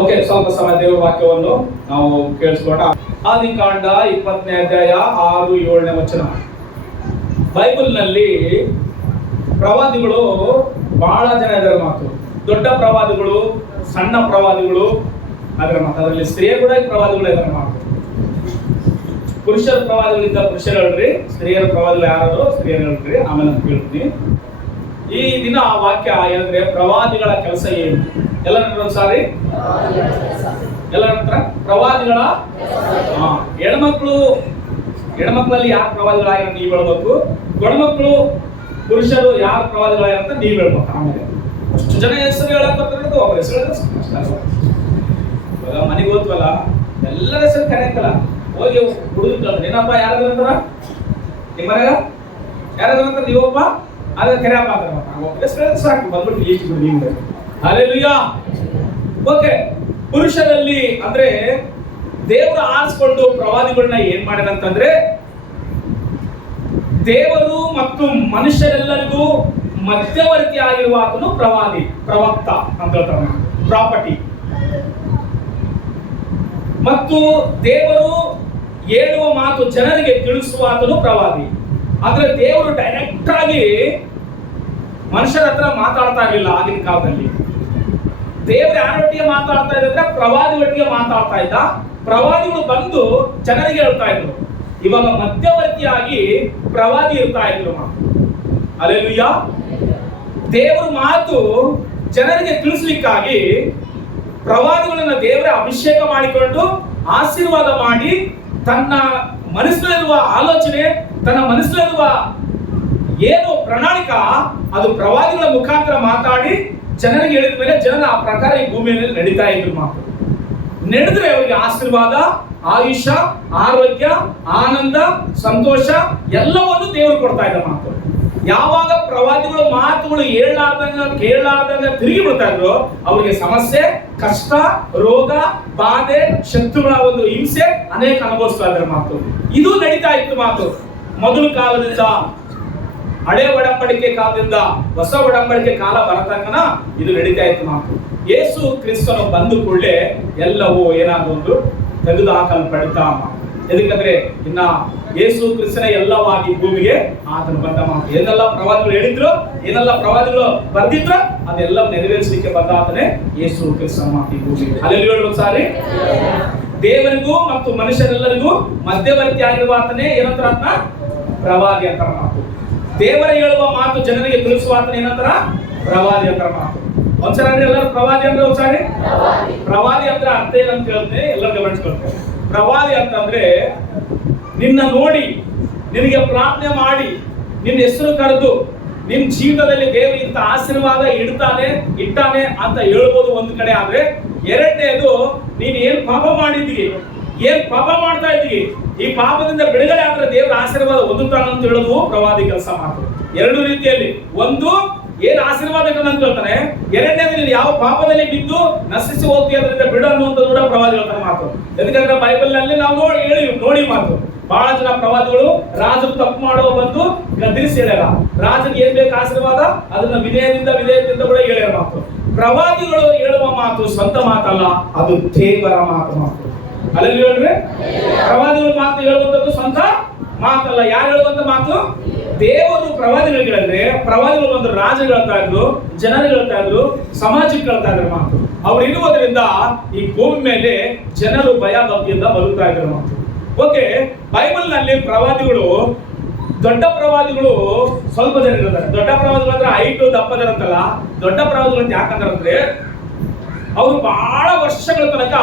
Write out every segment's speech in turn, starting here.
Okay, ಸ್ವಲ್ಪ ಸಮಯ ದೇವರ ವಾಕ್ಯವನ್ನು ನಾವು ಕೇಳಿಸ್ಕೊಂಡ. ಆದಿಕಾಂಡ 20ನೇ ಅಧ್ಯಾಯ 6-7ನೇ ವಚನ. ಬೈಬಲ್ನಲ್ಲಿ ಪ್ರವಾದಿಗಳು ಬಹಳ ಜನ ಇದರ ಮಾತು. ದೊಡ್ಡ ಪ್ರವಾದಿಗಳು, ಸಣ್ಣ ಪ್ರವಾದಿಗಳು ಅದರ ಮಾತು. ಅದರಲ್ಲಿ ಸ್ತ್ರೀಯರು ಕೂಡ ಪ್ರವಾದಿಗಳು ಇದರ ಮಾತು. ಪುರುಷರ ಪ್ರವಾದಿಗಳಿಂದ ಪುರುಷರು ಹೇಳ್ರಿ, ಸ್ತ್ರೀಯರ ಪ್ರವಾದಿಗಳು ಯಾರು ಸ್ತ್ರೀಯರು ಹೇಳ್ರಿ, ಆಮೇಲೆ ಅಂತ ಕೇಳ್ತೀನಿ. ಈ ದಿನ ಆ ವಾಕ್ಯ ಏನಂದ್ರೆ ಪ್ರವಾದಿಗಳ ಕೆಲಸ ಏನು? ಎಲ್ಲ ಸಾರಿ ಎಲ್ಲ ನಂತರ ಪ್ರವಾದಿಗಳ ಹೆಣ್ಮಕ್ಳಲ್ಲಿ ಯಾರು ಪ್ರವಾದಿಗಳಾಗಿರೋ ನೀವು ಹೇಳ್ಬೇಕು, ಗಂಡ್ಮಕ್ಳು ಪುರುಷರು ಯಾರು ಪ್ರವಾದಿಗಳಾಗಿರಂತ ನೀವು ಹೇಳ್ಬೇಕು. ಆಮೇಲೆ ಅಷ್ಟು ಜನ ಹೆಸರು ಹೇಳಕ್ ಬರ್ತಾರೆ, ಒಬ್ಬರ ಹೆಸರು ಇವಾಗ ಮನೆಗೆ ಹೋದ್ವಲ್ಲ, ಎಲ್ಲರ ಹೆಸರು ಕರೆಯಕ್ಕಲ್ಲ. ಹೋಗಿ ಹುಡುಗ ಏನಪ್ಪ ಯಾರಾದ್ರೂ ಅಂತಾರ, ನಿಮ್ಮ ಮನೆಗ ಯಾರಾದ್ರೂ ಅಂತಾರ, ನೀವೊಬ್ಬ ಆದ್ರೆ ಕರೆಯಪ್ಪ ಅಂತಾರ, ಸಾಕು ಬಂದ್ಬಿಟ್ಟು ಈಚೆ ನೀವು. ಹಲ್ಲೆಲೂಯಾ. ಓಕೆ, ಪುರುಷರಲ್ಲಿ ಅಂದ್ರೆ ದೇವರು ಆರಿಸಿಕೊಂಡು ಪ್ರವಾದಿಗಳನ್ನ ಏನ್ ಮಾಡಿದಂತಂದ್ರೆ, ದೇವರು ಮತ್ತು ಮನುಷ್ಯರೆಲ್ಲರಿಗೂ ಮಧ್ಯವರ್ತಿ ಆಗಿರುವ ಆತನು ಪ್ರವಾದಿ, ಪ್ರವಕ್ತ ಅಂತ ಹೇಳ್ತಾರೆ. ಪ್ರಾಪರ್ಟಿ ಮತ್ತು ದೇವರು ಹೇಳುವ ಮಾತು ಜನರಿಗೆ ತಿಳಿಸುವ ಆತನು ಪ್ರವಾದಿ. ಆದ್ರೆ ದೇವರು ಡೈರೆಕ್ಟ್ ಆಗಿ ಮನುಷ್ಯರ ಹತ್ರ ಮಾತಾಡ್ತಾ ಇರಲಿಲ್ಲ ಆಗಿನ ಕಾಲದಲ್ಲಿ. ದೇವರು ಯಾರೊಟ್ಟಿಗೆ ಮಾತಾಡ್ತಾ ಇದ್ರೆ ಪ್ರವಾದಿಗಳೊಟ್ಟಿಗೆ ಮಾತಾಡ್ತಾ ಇದ್ದ. ಪ್ರವಾದಿಗಳು ಬಂದು ಜನರಿಗೆ ಹೇಳ್ತಾ ಇದ್ರು. ಇವಾಗ ಮಧ್ಯವರ್ತಿಯಾಗಿ ಪ್ರವಾದಿ ಇರ್ತಾ ಇದ್ರು. ಹಲ್ಲೆಲೂಯಾ. ದೇವರ ಮಾತು ಜನರಿಗೆ ತಿಳಿಸ್ಲಿಕ್ಕಾಗಿ ಪ್ರವಾದಿಗಳನ್ನ ದೇವರ ಅಭಿಷೇಕ ಮಾಡಿಕೊಂಡು ಆಶೀರ್ವಾದ ಮಾಡಿ, ತನ್ನ ಮನಸ್ಸಿನಲ್ಲಿರುವ ಆಲೋಚನೆ, ತನ್ನ ಮನಸ್ಸಿನಲ್ಲಿರುವ ಏನು ಪ್ರಣಾಳಿಕ, ಅದು ಪ್ರವಾದಿಗಳ ಮುಖಾಂತರ ಮಾತಾಡಿ ಜನರಿಗೆ ಹೇಳಿದ ಮೇಲೆ ಜನರ ಆ ಪ್ರಕಾರ ಈ ಭೂಮಿಯಲ್ಲಿ ನಡೀತಾ ಇದ್ರು. ಮಾತು ನಡೆದ್ರೆ ಅವರಿಗೆ ಆಶೀರ್ವಾದ, ಆಯುಷ್ಯ, ಆರೋಗ್ಯ, ಆನಂದ, ಸಂತೋಷ ಎಲ್ಲವನ್ನು ದೇವರು ಕೊಡ್ತಾ ಇದ್ದ. ಮಾತು ಯಾವಾಗ ಪ್ರವಾದಿಗಳು ಮಾತುಗಳು ಕೇಳಲಾರ್ದಂಗ ತಿರುಗಿ ಬಿಡ್ತಾ ಇದ್ರು, ಅವರಿಗೆ ಸಮಸ್ಯೆ, ಕಷ್ಟ, ರೋಗ, ಬಾಧೆ, ಶತ್ರುಗಳ ಒಂದು ಹಿಂಸೆ ಅನೇಕ ಅನುಭವಿಸ್ತಾ ಇದ್ದಾರೆ. ಮಾತು ಇದು ನಡೀತಾ ಇತ್ತು. ಮಾತು ಮೊದಲು ಕಾಲದಿಂದ, ಹಳೆ ಒಡಂಬಡಿಕೆ ಕಾಲದಿಂದ ಹೊಸ ಒಡಂಬಡಿಕೆ ಕಾಲ ಬರತಕ್ಕನ ಇದು ನಡೀತಾ ಇತ್ತು. ಮಾತು ಯೇಸು ಕ್ರಿಸ್ತನು ಬಂದು ಕೂಡಲೇ ಎಲ್ಲವೂ ಏನಾದೊಂದು ತೆಗೆದು ಹಾಕಲ್ಪಡ್ತಾ. ಎದಕ್ಕಂದ್ರೆ ಇನ್ನ ಯೇಸು ಕ್ರಿಸ್ತನ ಎಲ್ಲವಾಗಿ ಭೂಮಿಗೆ ಆತನು ಬಂದ. ಮಾತು ಏನೆಲ್ಲ ಪ್ರವಾದಿಗಳು ಹೇಳಿದ್ರು, ಏನೆಲ್ಲ ಪ್ರವಾದಿಗಳು ಬರ್ದಿದ್ರು, ಅದೆಲ್ಲ ನೆರವೇರಿಸಲಿಕ್ಕೆ ಬಂದ ಆತನೇ ಯೇಸು ಕ್ರಿಸ್ತನ ಮಾತು ಈ ಭೂಮಿಗೆ. ಹಲ್ಲೆಲೂಯಾ. ಸಾರಿ ದೇವರಿಗೂ ಮತ್ತು ಮನುಷ್ಯರೆಲ್ಲರಿಗೂ ಮಧ್ಯವರ್ತಿ ಆಗಿರುವ ಆತನೇ ಏನಂತಾರ? ಆತನ ಪ್ರವಾದಿ ಅಂತಾರ. ಮಾತು ದೇವರ ಹೇಳುವ ಮಾತು ಜನರಿಗೆ ತಿಳಿಸುವ ಆತನ ಏನಂತಾರ? ಪ್ರವಾದಿ ಅಂತಾರ. ಮಾತು ಒಂದ್ಸಲ ಎಲ್ಲರೂ ಪ್ರವಾದಿ ಅಂದ್ರೆ ಒಂದ್ಸಾರಿ ಪ್ರವಾದಿ ಅಂದ್ರೆ ಅರ್ಥ ಏನಂತ ಹೇಳ್ತೇನೆ, ಎಲ್ಲರೂ ಗಮನಿಸ್ಕೊಳ್ತೇನೆ. ಪ್ರವಾದಿ ಅಂತಂದ್ರೆ ನಿನ್ನ ನೋಡಿ, ನಿನಗೆ ಪ್ರಾರ್ಥನೆ ಮಾಡಿ, ನಿನ್ನ ಹೆಸರು ಕರೆದು, ನಿನ್ನ ಜೀವಿತದಲ್ಲಿ ದೇವರು ಇಂಥ ಆಶೀರ್ವಾದ ಇಟ್ಟಾನೆ ಅಂತ ಹೇಳ್ಬೋದು ಒಂದು ಕಡೆ. ಆದ್ರೆ ಎರಡನೇದು, ನೀನು ಏನ್ ಪಾಪ ಮಾಡಿದ್ದೀವಿ, ಏನ್ ಪಾಪ ಮಾಡ್ತಾ ಇದ್ದೀವಿ, ಈ ಪಾಪದಿಂದ ಬಿಡುಗಡೆ ಆದ್ರೆ ದೇವರ ಆಶೀರ್ವಾದ ಹೊಂದುತ್ತಾನೆ ಅಂತ ಹೇಳೋದು ಪ್ರವಾದಿ ಕೆಲಸ. ಮಾತು ಎರಡು ರೀತಿಯಲ್ಲಿ, ಒಂದು ಏನ್ ಆಶೀರ್ವಾದ ಅಂತ ಹೇಳ್ತಾನೆ, ಎರಡನೇದು ನೀನು ಯಾವ ಪಾಪದಲ್ಲಿ ಬಿದ್ದು ನಶಿಸಿ ಹೋಗ್ತೀವಿ ಅದರಿಂದ ಬಿಡು ಅನ್ನುವಂತ ಕೂಡ ಪ್ರವಾದಿ ಹೇಳ್ತಾನೆ. ಮಾತು ಯಾಕಂದ್ರೆ ಬೈಬಲ್ ನಲ್ಲಿ ನಾವು ನೋಡಿ ಮಾತು ಬಹಳ ಜನ ಪ್ರವಾದಿಗಳು ರಾಜರು ತಪ್ಪು ಮಾಡುವ ಬಂದು ಗದರಿಸಿ ಹೇಳ್ಯಾರ. ರಾಜನಿಗೆ ಏನ್ ಬೇಕು ಆಶೀರ್ವಾದ ಅದನ್ನ ವಿಧೇಯದಿಂದ ಕೂಡ ಹೇಳ್ಯಾರ. ಮಾತು ಪ್ರವಾದಿಗಳು ಹೇಳುವ ಮಾತು ಸ್ವಂತ ಮಾತಲ್ಲ, ಅದು ದೇವರ ಮಾತು. ಮಾತು ಅಲ್ಲಿ ಹೇಳ್ರಿ, ಪ್ರವಾದಿಗಳ ಮಾತು ಹೇಳುವಂತದ್ದು ಸ್ವಂತ ಮಾತಲ್ಲ. ಯಾರು ಹೇಳುವಂತ ಮಾತು? ದೇವರು ಪ್ರವಾದಿಗಳಿಗೆ ಹೇಳಿದ್ರೆ, ಪ್ರವಾದಿಗಳು ಒಂದು ರಾಜರು ಹೇಳ್ತಾ ಇದ್ರು, ಜನರು ಹೇಳ್ತಾ ಇದ್ರು, ಸಮಾಜಕ್ಕೆ ಹೇಳ್ತಾ ಇದ್ರು. ಮಾತು ಅವ್ರು ಇರುವುದರಿಂದ ಈ ಭೂಮಿ ಮೇಲೆ ಜನರು ಭಯ ಭಕ್ತಿಯಿಂದ ಬದುಕ್ತಾ ಇದ್ರು. ಮಾತು ಓಕೆ, ಬೈಬಲ್ ನಲ್ಲಿ ಪ್ರವಾದಿಗಳು, ದೊಡ್ಡ ಪ್ರವಾದಿಗಳು ಸ್ವಲ್ಪ ಜನ ಇರ್ತಾರೆ. ದೊಡ್ಡ ಪ್ರವಾದಿಗಳು ಅಂದ್ರೆ ಹೈಟು ದಪ್ಪದರಂತಲ್ಲ, ದೊಡ್ಡ ಪ್ರವಾದಿಗಳು ಅಂತ ಯಾಕಂದ್ರೆ ಅವರು ಬಹಳ ವರ್ಷಗಳ ತನಕ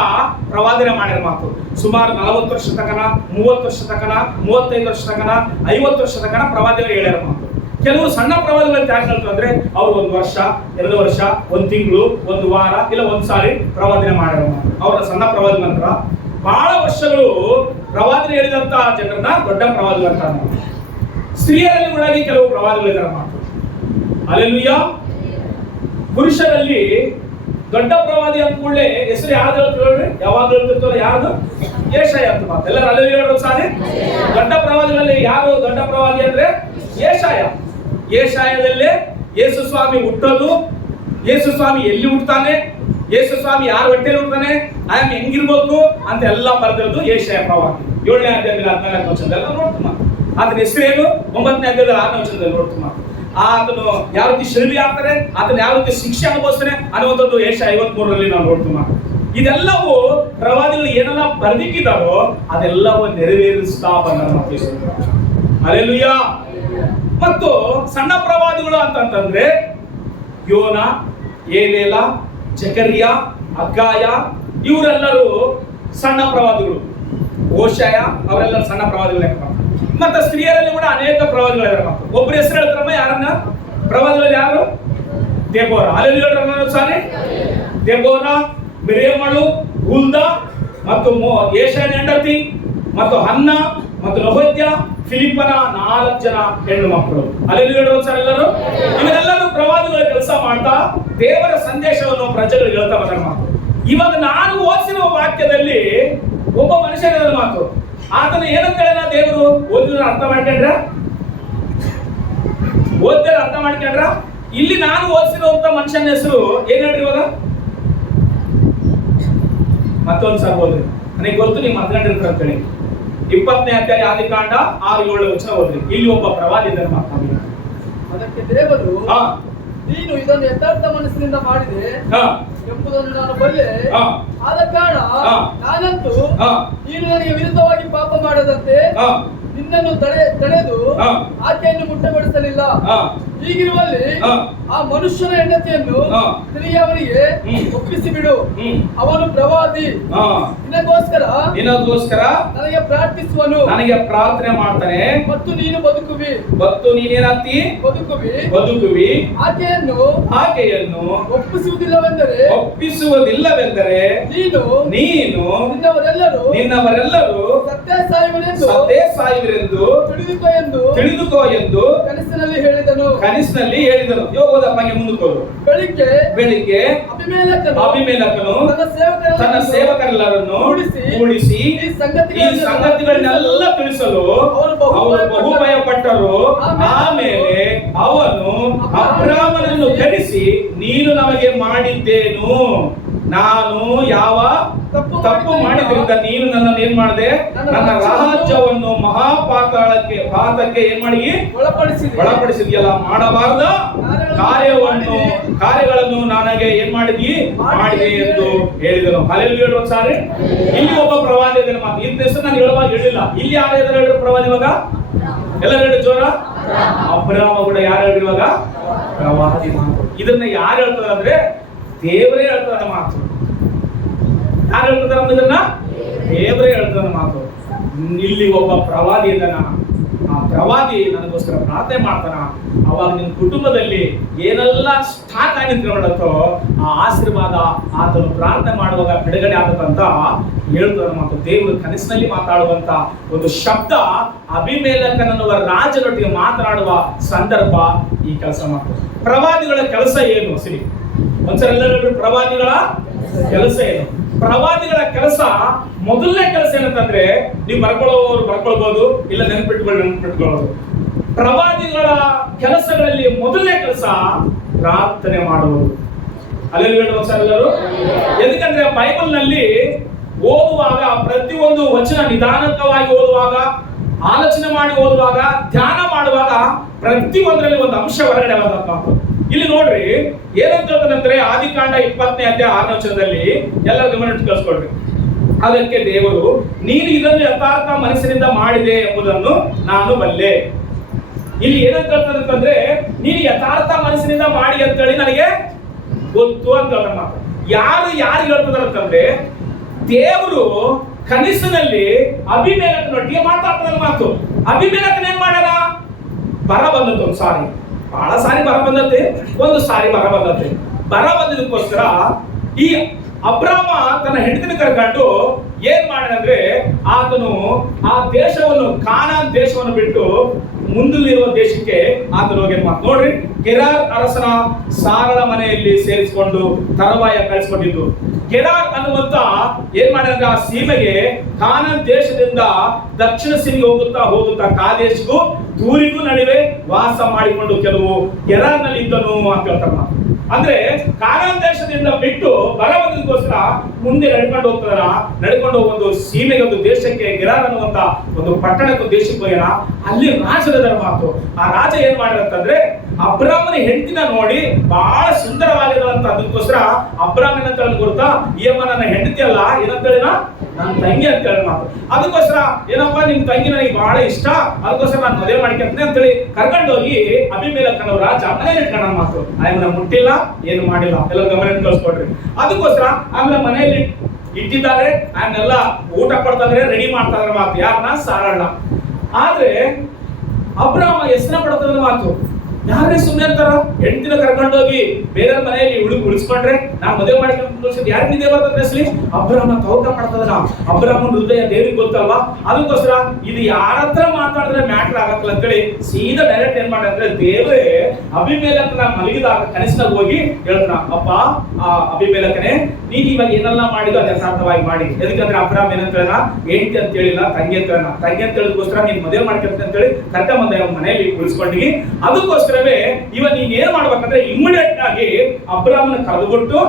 ಪ್ರವಾದನೆ ಮಾಡಿರೋ. ಮಾತು ಸುಮಾರು 40 ವರ್ಷ ತನಕ, 30 ವರ್ಷ ತನಕ, 35 ವರ್ಷ ತನಕ, 50 ವರ್ಷ ತನಕ ಪ್ರವಾದನೆ ಹೇಳ್ಯಾರ. ಮಾತು ಕೆಲವು ಸಣ್ಣ ಪ್ರವಾದಿಗಳು ಅಂತ ಯಾಕೆ ಹೇಳ್ತಾರೆ ಅಂದ್ರೆ, ಅವ್ರು 1 ವರ್ಷ, 2 ವರ್ಷ, 1 ತಿಂಗಳು, 1 ವಾರ, ಇಲ್ಲ 1 ಸಾರಿ ಪ್ರವಾದನೆ ಮಾಡ್ಯಾರ. ಮಾತು ಅವರ ಸಣ್ಣ ಪ್ರವಾದಿ. ನಂತರ ಬಹಳ ವರ್ಷಗಳು ಪ್ರವಾದನೆ ಹೇಳಿದಂತ ಜನರನ್ನ ದೊಡ್ಡ ಪ್ರವಾದಿಗಳು ಅಂತ. ಸ್ತ್ರೀಯರಲ್ಲಿ ಕೂಡ ಕೆಲವು ಪ್ರವಾದಿಗಳು ಇದ್ದಾರೆ. ಮಾತು ಹಲ್ಲೆಲೂಯಾ. ಪುರುಷರಲ್ಲಿ ದೊಡ್ಡ ಪ್ರವಾದಿ ಅಂತ ಕೂಡಲೇ ಹೆಸರು ಯಾವ್ದು ಹೇಳ್ತೀವಿ? ಯಾವಾಗ ಹೇಳ್ತಿರ್ತಾರ? ಯಾರು? ಯೆಶಾಯ ಅಂತ. ಮಾತು ಎಲ್ಲರೂ ಅಲ್ಲಿ ಹೇಳೋದು ಸಾರಿ. ದೊಡ್ಡ ಪ್ರವಾದಿಗಳಲ್ಲಿ ಯಾರು ದೊಡ್ಡ ಪ್ರವಾದಿ ಅಂದ್ರೆ ಯೆಶಾಯ. ಯೆಶಾಯದಲ್ಲೇ ಯೇಸು ಸ್ವಾಮಿ ಹುಟ್ಟೋದು, ಯೇಸು ಸ್ವಾಮಿ ಎಲ್ಲಿ ಹುಟ್ಟುತ್ತಾನೆ, ಯೇಸು ಸ್ವಾಮಿ ಯಾರು ಹೊಟ್ಟೆಲಿ ಹುಡ್ತಾನೆ ಆಯಮ್ ಹೆಂಗಿರ್ಬೇಕು ಅಂತ ಎಲ್ಲ ಬರೆದಿರೋದು ಯೆಶಾಯ ಪ್ರವಾದಿ 7ನೇ ಅಧ್ಯಾಯದಲ್ಲಿ 14ನೇ ವಚನದಲ್ಲಿ ನೋಡ್ತೀವಿ. ಆತನ ಹೆಸರೇನು 9ನೇ ಅಧ್ಯಾಯದಲ್ಲಿ 6ನೇ ವಚನದಲ್ಲಿ ನೋಡ್ತೀವಿ. ಆತನು ಯಾವ ರೀತಿ ಶಿಲ್ಬಿ ಆಗ್ತಾರೆ, ಆತನ ಯಾವ ರೀತಿ ಶಿಕ್ಷೆ ಅನುಭವಿಸ್ತಾನೆ ಅನ್ನುವಂಥದ್ದು ಯೆಶಾಯ 53ರಲ್ಲಿ ನಾವು ನೋಡ್ತೀವಿ. ಇದೆಲ್ಲವೂ ಪ್ರವಾದಿಗಳು ಏನೆಲ್ಲ ಬರೆದಿದ್ದಾರೋ ಅದೆಲ್ಲವೂ ನೆರವೇರಿಸ್ತಾ ಬಂದ. ಹಲ್ಲೆಲೂಯಾ. ಮತ್ತು ಸಣ್ಣ ಪ್ರವಾದಿಗಳು ಅಂತಂತಂದ್ರೆ ಯೋನ, ಏಲೇಲ, ಜಕರ್ಯ, ಹಗ್ಗಾಯ ಇವರೆಲ್ಲರೂ ಸಣ್ಣ ಪ್ರವಾದಿಗಳು. ಹೋಶಾಯ ಅವರೆಲ್ಲರೂ ಸಣ್ಣ ಪ್ರವಾದಿಗಳು ಲೆಕ್ಕ. ಮತ್ತೆ ಸ್ತ್ರೀಯರಲ್ಲಿ ಕೂಡ ಅನೇಕ ಪ್ರವಾದಿಗಳು. ಒಬ್ಬರ ಹೆಸರು ಹೇಳ್ತಾರಮ್ಮ, ಯಾರನ್ನ ಪ್ರವಾದಿಗಳು ಯಾರು? ದೆಬೋರ. ಹಲ್ಲೆಲೂಯಾ. ಸಾರಿ, ದೆಬೋರ, ಮಿರಿಯಮಳು, ಹುಲ್ದ ಮತ್ತು ಯೆಶಾಯನ ಹೆಂಡತಿ ಮತ್ತು ಹನ್ನ ಮತ್ತು ನೊಹದ್ಯ, ಫಿಲಿಪ್ಪನ 4 ಜನ ಹೆಣ್ಣು ಮಕ್ಕಳು. ಹಲ್ಲೆಲೂಯಾ ಎಲ್ಲರೂ. ಇವರೆಲ್ಲರೂ ಪ್ರವಾದಿಗಳ ಕೆಲಸ ಮಾಡ್ತಾ ದೇವರ ಸಂದೇಶವನ್ನು ಪ್ರಜೆಗಳಿಗೆ ಹೇಳ್ತಾ ಬಂದ ಮಾತು. ಇವಾಗ ನಾನು ಓದಿಸಿರುವ ವಾಕ್ಯದಲ್ಲಿ ಒಬ್ಬ ಮನುಷ್ಯನ ಮಾತು. ಆತನ ಏನಂತ ಹೇಳ ದೇವರು ಓದಿದ್ರೆ ಅರ್ಥ ಮಾಡ್ಕೊಂಡ್ರ? ಓದಿದ್ರೆ ಅರ್ಥ ಮಾಡ್ಕೊಂಡ್ರ? ಇಲ್ಲಿ ನಾನು ಓದಿಸಿರುವಂತ ಮನುಷ್ಯನ ಹೆಸರು ಏನ್ ಹೇಳ್ರಿ ಇವಾಗ? ಮತ್ತೊಂದ್ಸಲ ಓದ್ರಿ, ನನಗೆ ಗೊತ್ತು ನೀವು ಮಾತನಾಡಿರ್ತಾರೆ ಅಂತ ಹೇಳಿ. 20ನೇ ಅಧ್ಯಾಯ ಆದಿಕಾಂಡ 6-7 ವಚನ ಓದ್ರಿ. ಇಲ್ಲಿ ಒಬ್ಬ ಪ್ರವಾದಿ ಇದ್ದಾನೆ ಮಾತಾಡಿ. ಅದಕ್ಕೆ ದೇವರು, ನೀನು ಇದನ್ನು ಯಥಾರ್ಥ ಮನಸ್ಸಿನಿಂದ ಮಾಡಿದೆ ಎಂಬುದನ್ನು ನಾನು ಬಲ್ಲೆ. ಆದ ಕಾರಣ ನಾನಂತೂ ನೀನು ನನಗೆ ವಿರುದ್ಧವಾಗಿ ಪಾಪ ಮಾಡದಂತೆ ನಿನ್ನನ್ನು ತಡೆದು ಆಕೆಯನ್ನು ಮುಟ್ಟಗೊಳಿಸಲಿಲ್ಲ. ಹೀಗಿರುವಲ್ಲಿ ಆ ಮನುಷ್ಯನ ಹೆಂಡತಿಯನ್ನು ಸ್ತ್ರೀಯವನಿಗೆ ಒಪ್ಪಿಸಿ ಬಿಡು. ಅವನು ಪ್ರವಾದಿ, ನಿನಗೋಸ್ಕರ ನನಗೆ ಪ್ರಾರ್ಥಿಸುವನು, ನನಗೆ ಪ್ರಾರ್ಥನೆ ಮಾಡ್ತಾನೆ ಮತ್ತು ನೀನು ಬದುಕುವಿ. ನೀನೇನಾಗ್ತಿ? ಬದುಕುವಿ. ಆಕೆಯನ್ನು ಒಪ್ಪಿಸುವುದಿಲ್ಲವೆಂದರೆ ನೀನು ನಿನ್ನವರೆಲ್ಲರೂ ಸತ್ತೇ ಸಾಯುವರೆಂದು ತಿಳಿದುಕೋ ಎಂದು ಕನಸಿನಲ್ಲಿ ಹೇಳಿದನು. ಯೋಗದಪ್ಪಗೆ ಮುಂದಕ್ಕೋರು. ಬೆಳಿಗ್ಗೆ ಅಭಿಮೇಲಕನು ತನ್ನ ಸೇವಕರೆಲ್ಲರನ್ನು ಕೂಡಿಸಿ ಈ ಸಂಗತಿಗಳನ್ನೆಲ್ಲ ತಿಳಿಸಲು ಅವರು ಬಹು ಭಯಪಟ್ಟರು. ಆಮೇಲೆ ಅವನು ಅಬ್ರಾಮನನ್ನು ಕರೆಸಿ, ನೀನು ನಮಗೆ ಮಾಡಿದ್ದೇನು? ನಾನು ಯಾವ ತಪ್ಪು ಮಾಡಿದ್ರಿಂದ ನೀನು ನನ್ನನ್ನು ಏನ್ ಮಾಡಿದೆ? ನನ್ನ ರಾಜ್ಯವನ್ನು ಪಾತಕ್ಕೆ ಏನ್ ಮಾಡಿ ಒಳಪಡಿಸಿದ್ಯಲ್ಲ. ಮಾಡಬಾರ್ದ ಕಾರ್ಯಗಳನ್ನು ನನಗೆ ಏನ್ ಮಾಡಿದೆ ಎಂದು ಹೇಳಿದನು. ಹಲ್ಲೆಲೂಯಾ. ಸಾರಿ, ಇಲ್ಲಿ ಒಬ್ಬ ಪ್ರವಾದಿ ಇದ್ದಾನೆ ಮಾತು. ಇದ್ದ ಹೆಸರು ನಾನು ಹೇಳುವಾಗ ಹೇಳಿಲ್ಲ. ಇಲ್ಲಿ ಯಾರು ಹೇಳಿದ್ರು ಪ್ರವಾದಿ? ಇವಾಗ ಎಲ್ಲ ಹೇಳಿ ಜೋರ. ಅಬ್ರಾಮ ಕೂಡ ಯಾರು ಹೇಳಿರುವಾಗ ಪ್ರವಾದಿ ಮಾತು. ಇದನ್ನ ಯಾರು ಹೇಳ್ತಾರೆ ಅಂದ್ರೆ ದೇವರೇ ಹೇಳ್ತಾರೆ ಮಾತು. ಯಾರು ಹೇಳ್ತಾರೆ ಇದನ್ನ? ದೇವರೇ ಹೇಳ್ತಾರೆ ಮಾತು. ಇಲ್ಲಿ ಒಬ್ಬ ಪ್ರವಾದಿ ಇದ್ದಾನ. ಆ ಪ್ರವಾದಿ ನನಗೋಸ್ಕರ ಪ್ರಾರ್ಥನೆ ಮಾಡ್ತಾನ. ಅವಾಗ ನಿನ್ನ ಕುಟುಂಬದಲ್ಲಿ ಏನೆಲ್ಲ ಸ್ಟಾರ್ಟ್ ಆಗಿರ್ತೀರೋ ಆ ಆಶೀರ್ವಾದ ಆತನು ಪ್ರಾರ್ಥನೆ ಮಾಡುವಾಗ ಬಿಡುಗಡೆ ಆಗತ್ತಂತ ಹೇಳ್ತಾರೆ ಮಾತು. ದೇವರು ಕನಸಿನಲ್ಲಿ ಮಾತಾಡುವಂತ ಒಂದು ಶಬ್ದ ಅಭಿಮೇಲಕನನ್ನುವ ರಾಜನೊಟ್ಟಿಗೆ ಮಾತನಾಡುವ ಸಂದರ್ಭ ಈ ಕೆಲಸ ಮಾಡ್ತಾರೆ. ಪ್ರವಾದಿಗಳ ಕೆಲಸ ಏನು? ಸರಿ, ಒಂದ್ಸಲ ಎಲ್ಲರೂ ಪ್ರವಾದಿಗಳ ಕೆಲಸ ಏನು? ಪ್ರವಾದಿಗಳ ಕೆಲಸ ಮೊದಲನೇ ಕೆಲಸ ಏನಂತಂದ್ರೆ, ನೀವು ಬರ್ಕೊಳ್ಳೋರು ಬರ್ಕೊಳ್ಬಹುದು, ಇಲ್ಲ ನೆನಪಿಟ್ಕೊಳ್ಳೋದು. ಪ್ರವಾದಿಗಳ ಕೆಲಸಗಳಲ್ಲಿ ಮೊದಲನೇ ಕೆಲಸ ಪ್ರಾರ್ಥನೆ ಮಾಡುವುದು. ಅಲ್ಲಿ ಒಂದ್ಸಲ ಎಲ್ಲರೂ. ಎದಕ್ಕಂದ್ರೆ ಬೈಬಲ್ ನಲ್ಲಿ ಓದುವಾಗ ಪ್ರತಿಯೊಂದು ವಚನ ನಿಧಾನಕವಾಗಿ ಓದುವಾಗ, ಆಲೋಚನೆ ಮಾಡಿ ಓದುವಾಗ, ಧ್ಯಾನ ಮಾಡುವಾಗ ಪ್ರತಿಯೊಂದರಲ್ಲಿ ಒಂದು ಅಂಶ ಹೊರಗಡೆ ಬಂದಪ್ಪ. ಇಲ್ಲಿ ನೋಡ್ರಿ ಏನಂತ ಹೇಳ್ತಾನಂದ್ರೆ ಆದಿಕಾಂಡ 20ನೇ ಅಧ್ಯಾಯ 6ನೇ ವಚನದಲ್ಲಿ ಎಲ್ಲ ಗಮನ ಇಟ್ಟು ಕೇಳಿಸ್ಕೊಳ್ರಿ. ಅದಕ್ಕೆ ದೇವರು, ನೀನು ಇದನ್ನು ಯಥಾರ್ಥ ಮನಸ್ಸಿನಿಂದ ಮಾಡಿದೆ ಎಂಬುದನ್ನು ನಾನು ಬಲ್ಲೆ. ಇಲ್ಲಿ ಏನಂತ ಹೇಳ್ತಾನಂತಂದ್ರೆ, ನೀನು ಯಥಾರ್ಥ ಮನಸ್ಸಿನಿಂದ ಮಾಡಿ ಅಂತೇಳಿ ನನಗೆ ಗೊತ್ತು ಅಂತ ಹೇಳ್ತಾನ ಮಾತು. ಯಾರು ಹೇಳ್ತಿದಾರೆ ಅಂತಂದ್ರೆ, ದೇವರು ಕನಸಿನಲ್ಲಿ ಅಭಿಮೇಲಕನೊಟ್ಟಿಗೆ ಮಾತಾಡ್ತಾನ ಮಾತು. ಅಭಿಮೇಲಕನ ಏನ್ ಮಾಡ್ಯಾರ? ಬರ ಬಂದದ್ದು ಒಂದು ಸಾರಿ, ಬಹಳ ಸಾರಿ ಬರ ಬಂದತ್ತೆ, ಒಂದು ಸಾರಿ ಬರ ಬಂದತ್ತೆ. ಬರ ಬಂದಿದ್ದಕ್ಕೋಸ್ಕರ ಈ ಅಬ್ರಾಮ ತನ್ನ ಹೆಂಡತಿನ ಕರ್ಕೊಂಡು ಏನ್ ಮಾಡಿದ್ರೆ, ಆತನು ಆ ದೇಶವನ್ನು, ಕಾನಾನ್ ದೇಶವನ್ನು ಬಿಟ್ಟು ಮುಂದಿರುವ ದೇಶಕ್ಕೆ ಆತನು ಹೋಗಿ ಮಾತು. ನೋಡ್ರಿ, ಗೆರಾರ್ ಅರಸನ ಸಾರಳ ಮನೆಯಲ್ಲಿ ಸೇರಿಸಿಕೊಂಡು ತರುವಾಯ ಕಳಿಸ್ಕೊಂಡಿದ್ದು. ಗೆರಾರ್ ಅನ್ನುವಂತ ಏನ್ ಮಾಡಿದ್ರೆ, ಆ ಸೀಮೆಗೆ ಕಾನಾನ್ ದೇಶದಿಂದ ದಕ್ಷಿಣ ಸೀಮೆಗೆ ಹೋಗುತ್ತಾ ಕಾದೇಶಗೂ ದೂರಿಗೂ ನಡುವೆ ವಾಸ ಮಾಡಿಕೊಂಡು ಕೆಲವು ಗೆರಾರ್ನಲ್ಲಿ ಇದ್ದನು ಅಂತ ಹೇಳ್ತಾರೆ. ಅಂದ್ರೆ ಕಾನಾನ್ ದೇಶದಿಂದ ಬಿಟ್ಟು ಬರವದಕ್ಕೋಸ್ಕರ ಮುಂದೆ ನಡ್ಕೊಂಡು ಹೋಗಿ ಒಂದು ಸೀಮೆಗೆ, ಒಂದು ದೇಶಕ್ಕೆ, ಗೆರಾರ್ ಅನ್ನುವಂತ ಒಂದು ಪಟ್ಟಣಕ್ಕೆ, ದೇಶಕ್ಕೆ ಹೋಗ್ಯಾನ. ಅಲ್ಲಿ ರಾಜರ ಮಾತು. ಆ ರಾಜ ಏನ್ ಮಾಡಿರಂತಂದ್ರೆ ಅಬ್ರಾಮನ ಹೆಂಡತಿನ ನೋಡಿ ಬಹಳ ಸುಂದರವಾಗಿರುವಂತ ಅದಕ್ಕೋಸ್ಕರ ಅಬ್ರಾಮ್ ಏನಂತ ಹೇಳಿ ಗೊತ್ತಾ, ಈ ಅಮ್ಮ ನನ್ನ ಹೆಂಡತಿ ಅಲ್ಲ, ಏನಂತ ಹೇಳಿನ ನನ್ನ ತಂಗಿ ಅಂತ ಹೇಳಿ ಮಾತು. ಅದಕ್ಕೋಸ್ಕರ ಏನಪ್ಪಾ ನಿಮ್ ತಂಗಿ ನನಗೆ ಬಹಳ ಇಷ್ಟ, ಅದಕ್ಕೋಸ್ಕರ ನಾನು ಮದುವೆ ಮಾಡ್ಕೊಂತೀನಿ ಅಂತ ಹೇಳಿ ಕರ್ಕೊಂಡೋಗಿ ಅಬೀಮೆಲೆಕನ ರಾಜ ಮನೇಲಿ ಇಟ್ಕೊಂಡ ಮಾತು. ಆಮೇಲೆ ಮುಟ್ಟಿಲ್ಲ, ಏನು ಮಾಡಿಲ್ಲ, ಎಲ್ಲ ಗಮನ ಕಳ್ಸ್ಕೊಡ್ರಿ. ಅದಕ್ಕೋಸ್ಕರ ಆಮೇಲೆ ಮನೆಯಲ್ಲಿ ಇಟ್ಟಿದ್ದಾರೆ, ಆಮೇಲೆಲ್ಲ ಊಟ ಕೊಡ್ತಾ ಇದ್ರೆ, ರೆಡಿ ಮಾಡ್ತಾ ಇದ್ರೆ ಮಾತು. ಯಾರನ್ನ? ಸಾರಣ್ಣ. ಆದ್ರೆ ಅಬ್ರಾಮ ಹೆಸರ ಪಡ್ತದ ಮಾತು. ಯಾರೇ ಸುಮ್ಮನೆ ಅಂತಾರ? ಹೆಂಡತಿನ ಕರ್ಕೊಂಡೋಗಿ ಬೇರೆ ಮನೆಯಲ್ಲಿ ಉಳಿಸ್ಕೊಂಡ್ರೆ ನಾನು ಮದುವೆ ಮಾಡ್ಕೊಂಡು ಯಾರು ನಿದ್ದೆ ಬರ್ತದೆ ಅಸಲಿ? ಅಬ್ರಾಮ ತವಕ ಮಾಡ್ತದನ. ಅಬ್ರಾಮನ ಹೃದಯ ದೇವ್ರಿಗೆ ಗೊತ್ತಲ್ವಾ? ಅದಕ್ಕೋಸ್ಕರ ಇದು ಯಾರ ಹತ್ರ ಮಾತಾಡಿದ್ರೆ ಮ್ಯಾಟರ್ ಆಗತ್ತಲ್ಲ ಅಂತೇಳಿ ಸೀದಾ ಡೈರೆಕ್ಟ್ ಏನ್ ಮಾಡಿದ್ರೆ, ದೇವರೇ ಅಬೀಮೆಲೆಕನ ಮಲಗಿದಾಗ ಕನಸಿನಾಗ ಹೋಗಿ ಹೇಳ್ತಾನ, ಅಪ್ಪ ಅಬೀಮೆಲೆಕನೇ, ನೀನ್ ಇವಾಗ ಏನೆಲ್ಲ ಮಾಡಿದ್ರು ಅದು ಯಥಾರ್ಥವಾಗಿ ಮಾಡಿ. ಎದಕ್ಕಂದ್ರೆ ಅಬ್ರಾಮ್ ಏನಂತ ಹೇಳಿದ, ಹೆಂಡತಿ ಅಂತ ಹೇಳಿಲ್ಲ, ತಂಗಿ ಅಂತ ಹೇಳಿದ. ತಂಗಿ ಅಂತ ಹೇಳಿದಕ್ಕೋಸ್ಕರ ನೀನ್ ಮದುವೆ ಮಾಡ್ಕೊಂತ ಅಂತ ಹೇಳಿ ಕರ್ಕೊಂಬಂದ ಮನೆಯಲ್ಲಿ ಉಳಿಸ್ಕೊಂಡಿವಿ. ಅದಕ್ಕೋಸ್ಕರವೇ ಇವಾಗ ನೀನ್ ಏನ್ ಮಾಡ್ಬೇಕಂದ್ರೆ ಇಮಿಡಿಯೇಟ್ ಆಗಿ ಅಬ್ರಾಮನ ಕರೆದುಬಿಟ್ಟು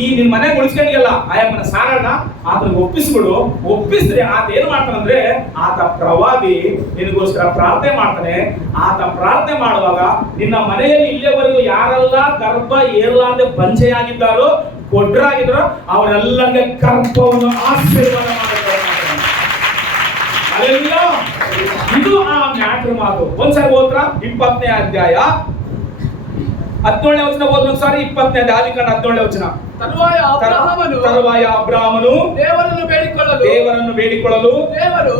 ಈ ನಿನ್ ಮನೆಗೆ ಉಳಿಸ್ಕೊಂಡಿಯಲ್ಲ ಆಯಮ್ಮನ ಸಾರಣ್ಣ ಆತನ ಒಪ್ಪಿಸ್ಬಿಡು. ಒಪ್ಪಿಸಿದ್ರೆ ಆತ ಏನ್ ಮಾಡ್ತಾನಂದ್ರೆ, ಆತ ಪ್ರವಾದಿ ನಿನಗೋಸ್ಕರ ಪ್ರಾರ್ಥನೆ ಮಾಡ್ತಾನೆ. ಆತ ಪ್ರಾರ್ಥನೆ ಮಾಡುವಾಗ ನಿನ್ನ ಮನೆಯಲ್ಲಿ ಇಲ್ಲಿಯವರೆಗೂ ಯಾರೆಲ್ಲ ಗರ್ಭ ಏರ್ಲಾರ್ದೆ ಬಂಜೆಯಾಗಿದ್ದಾರೋ, ಕೊಡ್ರಾಗಿದ್ದಾರೋ ಅವರೆಲ್ಲರಿಗೆ ಗರ್ಭವನ್ನು ಆಶೀರ್ವಾದ ಮಾಡಿದ್ದಾರೆ. ಇದು ಆ ಮ್ಯಾಟ್ರ್ ಮಾತು. ಒಂದ್ಸರಿ ಓದ್ರ 20ನೇ ಅಧ್ಯಾಯ 17ನೇ ವಚನ ಓದ್. ಒಂದ್ಸಾರಿ 20ನೇ ಅಧ್ಯಾಯ ಆದಿಕಾಂಡ 17ನೇ ವಚನ. ತರುವಾಯ ಅಬ್ರಾಮನು ದೇವರನ್ನು ಬೇಡಿಕೊಳ್ಳಲು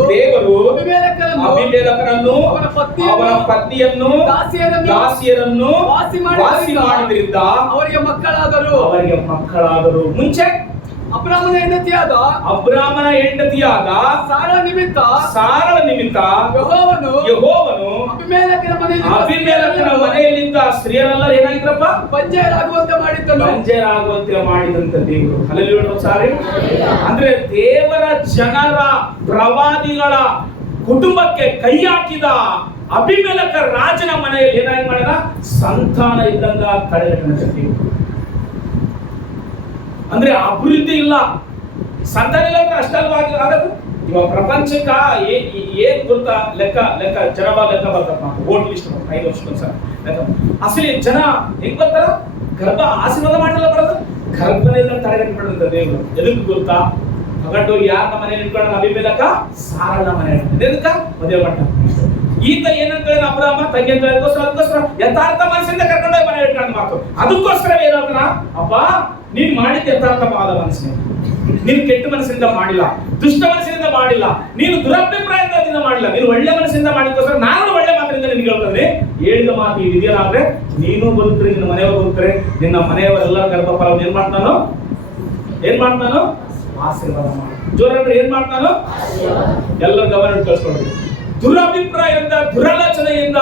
ದೇವರು ಅಬೀಮೆಲೆಕನನ್ನು ಅವನ ಪತ್ನಿಯನ್ನು ದಾಸಿಯರನ್ನು ವಾಸಿ ಮಾಡಿದ್ರಿಂದ ಅವರಿಗೆ ಮಕ್ಕಳಾದರು. ಮುಂಚೆ ಅಬ್ರಾಮನ ಹೆಂಡತಿಯಾದ ಸಾರಳ ನಿಮಿತ್ತ ಯೆಹೋವನು ಅಬೀಮೆಲೆಕನ ಮನೆಯಲ್ಲಿದ್ದ ಸ್ತ್ರೀಯರೆಲ್ಲ ಏನಾಗಿದ್ರಪ್ಪ? ಬಂಜೆಯರಾಗುವಂತೆ ಮಾಡಿದಂತ ದೇವರು. ಹಲ್ಲೆಲೂಯಾ ಸಾರಿ. ಅಂದ್ರೆ ದೇವರ ಜನರ, ಪ್ರವಾದಿಗಳ ಕುಟುಂಬಕ್ಕೆ ಕೈ ಹಾಕಿದ ಅಬೀಮೆಲೆಕ ರಾಜನ ಮನೆಯಲ್ಲಿ ಏನಾಗಿ ಮಾಡಿದ? ಸಂತಾನ ಇದ್ದಂಗ ತಡೆಗಟ್ಟೆ. ಅಂದ್ರೆ ಅಭಿವೃದ್ಧಿ ಇಲ್ಲ, ಸಂತಾನ ಇಲ್ಲ ಅಂದ್ರೆ ಅಷ್ಟಲ್ವಾಗಿ ಆಗದು. ಇವಾಗ ಪ್ರಪಂಚಕ್ಕ ಏನ್ ಗೊತ್ತಾ? ಲೆಕ್ಕ ಜನಬಾ ಲೆಕ್ಕ ಬರ್ತಪ್ಪ, ವೋಟ್ ಲಿಸ್ಟ್ 5 ವರ್ಷಕ್ಕೊಂದ್ಸಲ ಲೆಕ್ಕ. ಅಸಲಿ ಜನ ಹೆಂಗ್ ಬರ್ತಾರ? ಗರ್ಭ ಆಶೀರ್ವಾದ ಮಾಡಲ್ಲ ಬರೋದು, ಗರ್ಭನೆಲ್ಲ ತಡೆಗಟ್ಟಬಿಡುತ್ತೆ ದೇವರು. ಎದಕ್ಕೆ ಗೊತ್ತಾ? ತಗೊಂಡೋಗಿ ಯಾರ ಮನೇಲಿ ಇಟ್ಕೊಂಡ ಅಬೀಮೆಲೆಕ? ಸಾರಳ ಮನೆ ಎದಕ್ಕ ಮದುವೆ ಮಾಡ್ತಾನೆ. ಈತ ಏನಂತ ಹೇಳಿ ಅಬ್ರಾಮ ತಂಗಿ ಅಂತ ಅದಕ್ಕೋಸ್ಕರ ಯಥಾರ್ಥ ಮನಸ್ಸಿಂದ ಕರ್ಕೊಂಡೋಗಿ ಮನೆ ಇಟ್ಕೊಂಡ ಮಾತು. ಅದಕ್ಕೋಸ್ಕರ ಏನಾಗ್ತಾನ, ಅಪ್ಪ ನೀನ್ ಮಾಡಿದ ಯಥಾರ್ಥವಾದ ಮನಸ್ಸಿನ, ನೀನು ಕೆಟ್ಟ ಮನಸ್ಸಿಂದ ಮಾಡಿಲ್ಲ, ದುಷ್ಟ ಮನಸ್ಸಿನಿಂದ ಮಾಡಿಲ್ಲ, ನೀನು ದುರಭಿಪ್ರಾಯದಿಂದ ಮಾಡಿಲ್ಲ, ನೀನು ಒಳ್ಳೆ ಮನಸ್ಸಿಂದ ಮಾಡಿದಕ್ಕೋಸ್ಕರ ನಾನು ಒಳ್ಳೆ ಮಾತಿನಿಂದ ನಿನ್ಗೆ ಹೇಳ್ತೇನೆ. ಹೇಳಿದ ಮಾತು ಈ ವಿಧಿಯಲಾದ್ರೆ ನೀನು ಬದುಕ್ತಾರೆ, ನಿನ್ನ ಮನೆಯವರು ಬದುಕ್ತಾರೆ, ನಿನ್ನ ಮನೆಯವರೆಲ್ಲ ಗರ್ಭಫಲವನ್ನು ಏನ್ ಮಾಡ್ತಾನೋ ಆಶೀರ್ವಾದ ಮಾಡಿ. ಜೋರಂದ್ರೆ ಏನ್ ಮಾಡ್ತಾನೋ? ಎಲ್ಲರ ಗಮನ ಕಳ್ಸ್ಕೊಳ್ರಿ. ದುರಭಿಪ್ರಾಯದಿಂದ, ದುರಾಲೋಚನೆಯಿಂದ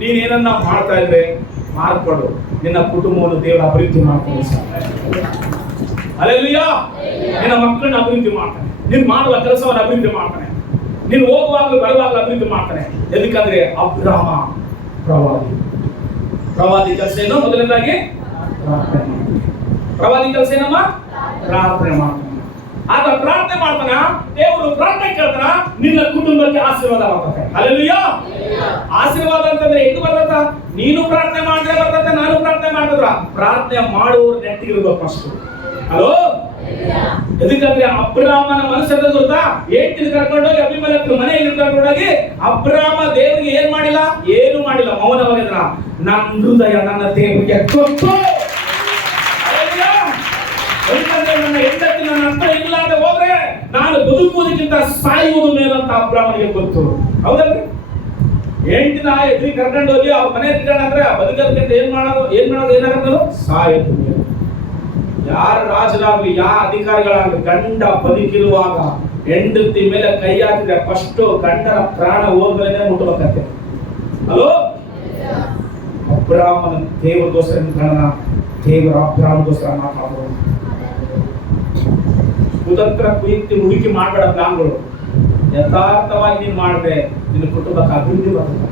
ನೀನೇನನ್ನ ಮಾಡ್ತಾ ಇದ್ರೆ ಮಾರ್ಪಡು. ನಿನ್ನ ಕುಟುಂಬವನ್ನು ದೇವರ ಅಭಿವೃದ್ಧಿ ಮಾಡ್ತಾನೆ. ಹಲ್ಲೆಲೂಯಾ. ನಿನ್ನ ಮಕ್ಕಳನ್ನ ಅಭಿವೃದ್ಧಿ ಮಾಡ್ತಾನೆ, ನೀನು ಮಾಡುವ ಕೆಲಸವನ್ನು ಅಭಿವೃದ್ಧಿ ಮಾಡ್ತಾನೆ, ನೀನು ಹೋಗುವಾಗಲೂ ಬರುವಾಗಲೂ ಅಭಿವೃದ್ಧಿ ಮಾಡ್ತಾನೆ. ಎದಕ್ಕಂದ್ರೆ ಅಬ್ರಾಮ ಪ್ರವಾದಿ ಕೆಲಸ ಏನು? ಮೊದಲನೇದಾಗಿ ಪ್ರವಾದಿ ಕೆಲಸ ಏನಮ್ಮ? ಪ್ರಾರ್ಥನೆ ಮಾಡ್ತಾನೆ. ಆಗ ಪ್ರಾರ್ಥನೆ ಮಾಡ್ತಾನ, ದೇವರು ಪ್ರಾರ್ಥನೆ ಕೇಳ್ತಾನ, ನಿನ್ನ ಕುಟುಂಬಕ್ಕೆ ಆಶೀರ್ವಾದ ಬರ್ತದೆ. ಹಲ್ಲೆಲೂಯಾ. ಆಶೀರ್ವಾದ ಅಂತಂದ್ರೆ ಹೆಂಗ್ ಬರ್ತದ? ನೀನು ಪ್ರಾರ್ಥನೆ ಮಾಡಿದ್ರೆ ಬರ್ತದೆ, ನಾನು ಪ್ರಾರ್ಥನೆ ಮಾಡಿದ್ರ. ಪ್ರಾರ್ಥನೆ ಮಾಡುವವರು ನೆಟ್ಟಿಗಿರ್ಬೇಕು ಅಷ್ಟು. ಹಲೋ. ಎದಕ್ಕಂದ್ರೆ ಅಬ್ರಾಮನ ಮನಸ್ಸದ ಗೊತ್ತಾ? ಏಟಿನ ಕರ್ಕೊಂಡೋಗಿ ಅಬೀಮೆಲೆಕನ ಮನೆಯಲ್ಲಿ ಕರ್ಕೊಂಡೋಗಿ ಅಬ್ರಾಮ ದೇವರಿಗೆ ಏನು ಮಾಡಿಲ್ಲ, ಮೌನವಾಗಿದ್ರ. ನನ್ನ ಹೃದಯ ನನ್ನ ದೇವರಿಗೆ ಕೊಟ್ಟು, ನನ್ನ ಹೆಂಡತಿ ನನ್ನ ಹತ್ರ ಇಲ್ಲಾಂದ್ರೆ ಹೋದ್ರೆ ನಾನು ಬದುಕುವುದಕ್ಕಿಂತ ಸಾಯುವುದು ಮೇಲಂತ ಅಬ್ರಾಮನಿಗೆ ಗೊತ್ತು. ಹೌದಲ್ರಿ? ಹೆಂಡತಿನ ಎದುರಿ ಕರ್ಕೊಂಡು ಹೋಗಿ ಅವ್ರ ಮನೆ ಇಟ್ಕೊಂಡ್ರೆ ಬದುಕೋದಕ್ಕಿಂತ ಏನಾಗತ್ತೋ ಸಾಯೋದು ಮೇಲೆ. ಯಾರ ರಾಜರಾಗ್ಲಿ, ಯಾರ ಅಧಿಕಾರಿಗಳಾಗ್ಲಿ, ಗಂಡ ಬದುಕಿರುವಾಗ ಹೆಂಡತಿ ಮೇಲೆ ಕೈ ಹಾಕಿದ್ರೆ ಫಸ್ಟ್ ಗಂಡನ ಪ್ರಾಣ ಹೋದ್ಮೇಲೆ ಮುಟ್ಟಬೇಕಂತೆ. ಹಲೋ. ಅಬ್ರಾಮನ ದೇವರಿಗೋಸ್ಕರ ದೇವರ ಅಬ್ರಾಮಗೋಸ್ಕರ ಮಾತಾಡೋದು. ಕುತಂತ್ರ ಕುಯುಕ್ತಿ ಹುಡುಕಿ ಮಾಡಬೇಡ ಪ್ಲಾನ್ಗಳು. ಯಥಾರ್ಥವಾಗಿ ನೀನು ಮಾಡಿದ್ರೆ ನಿನ್ನ ಕುಟುಂಬಕ್ಕೆ ಅಭಿವೃದ್ಧಿ ಬರ್ತದೆ.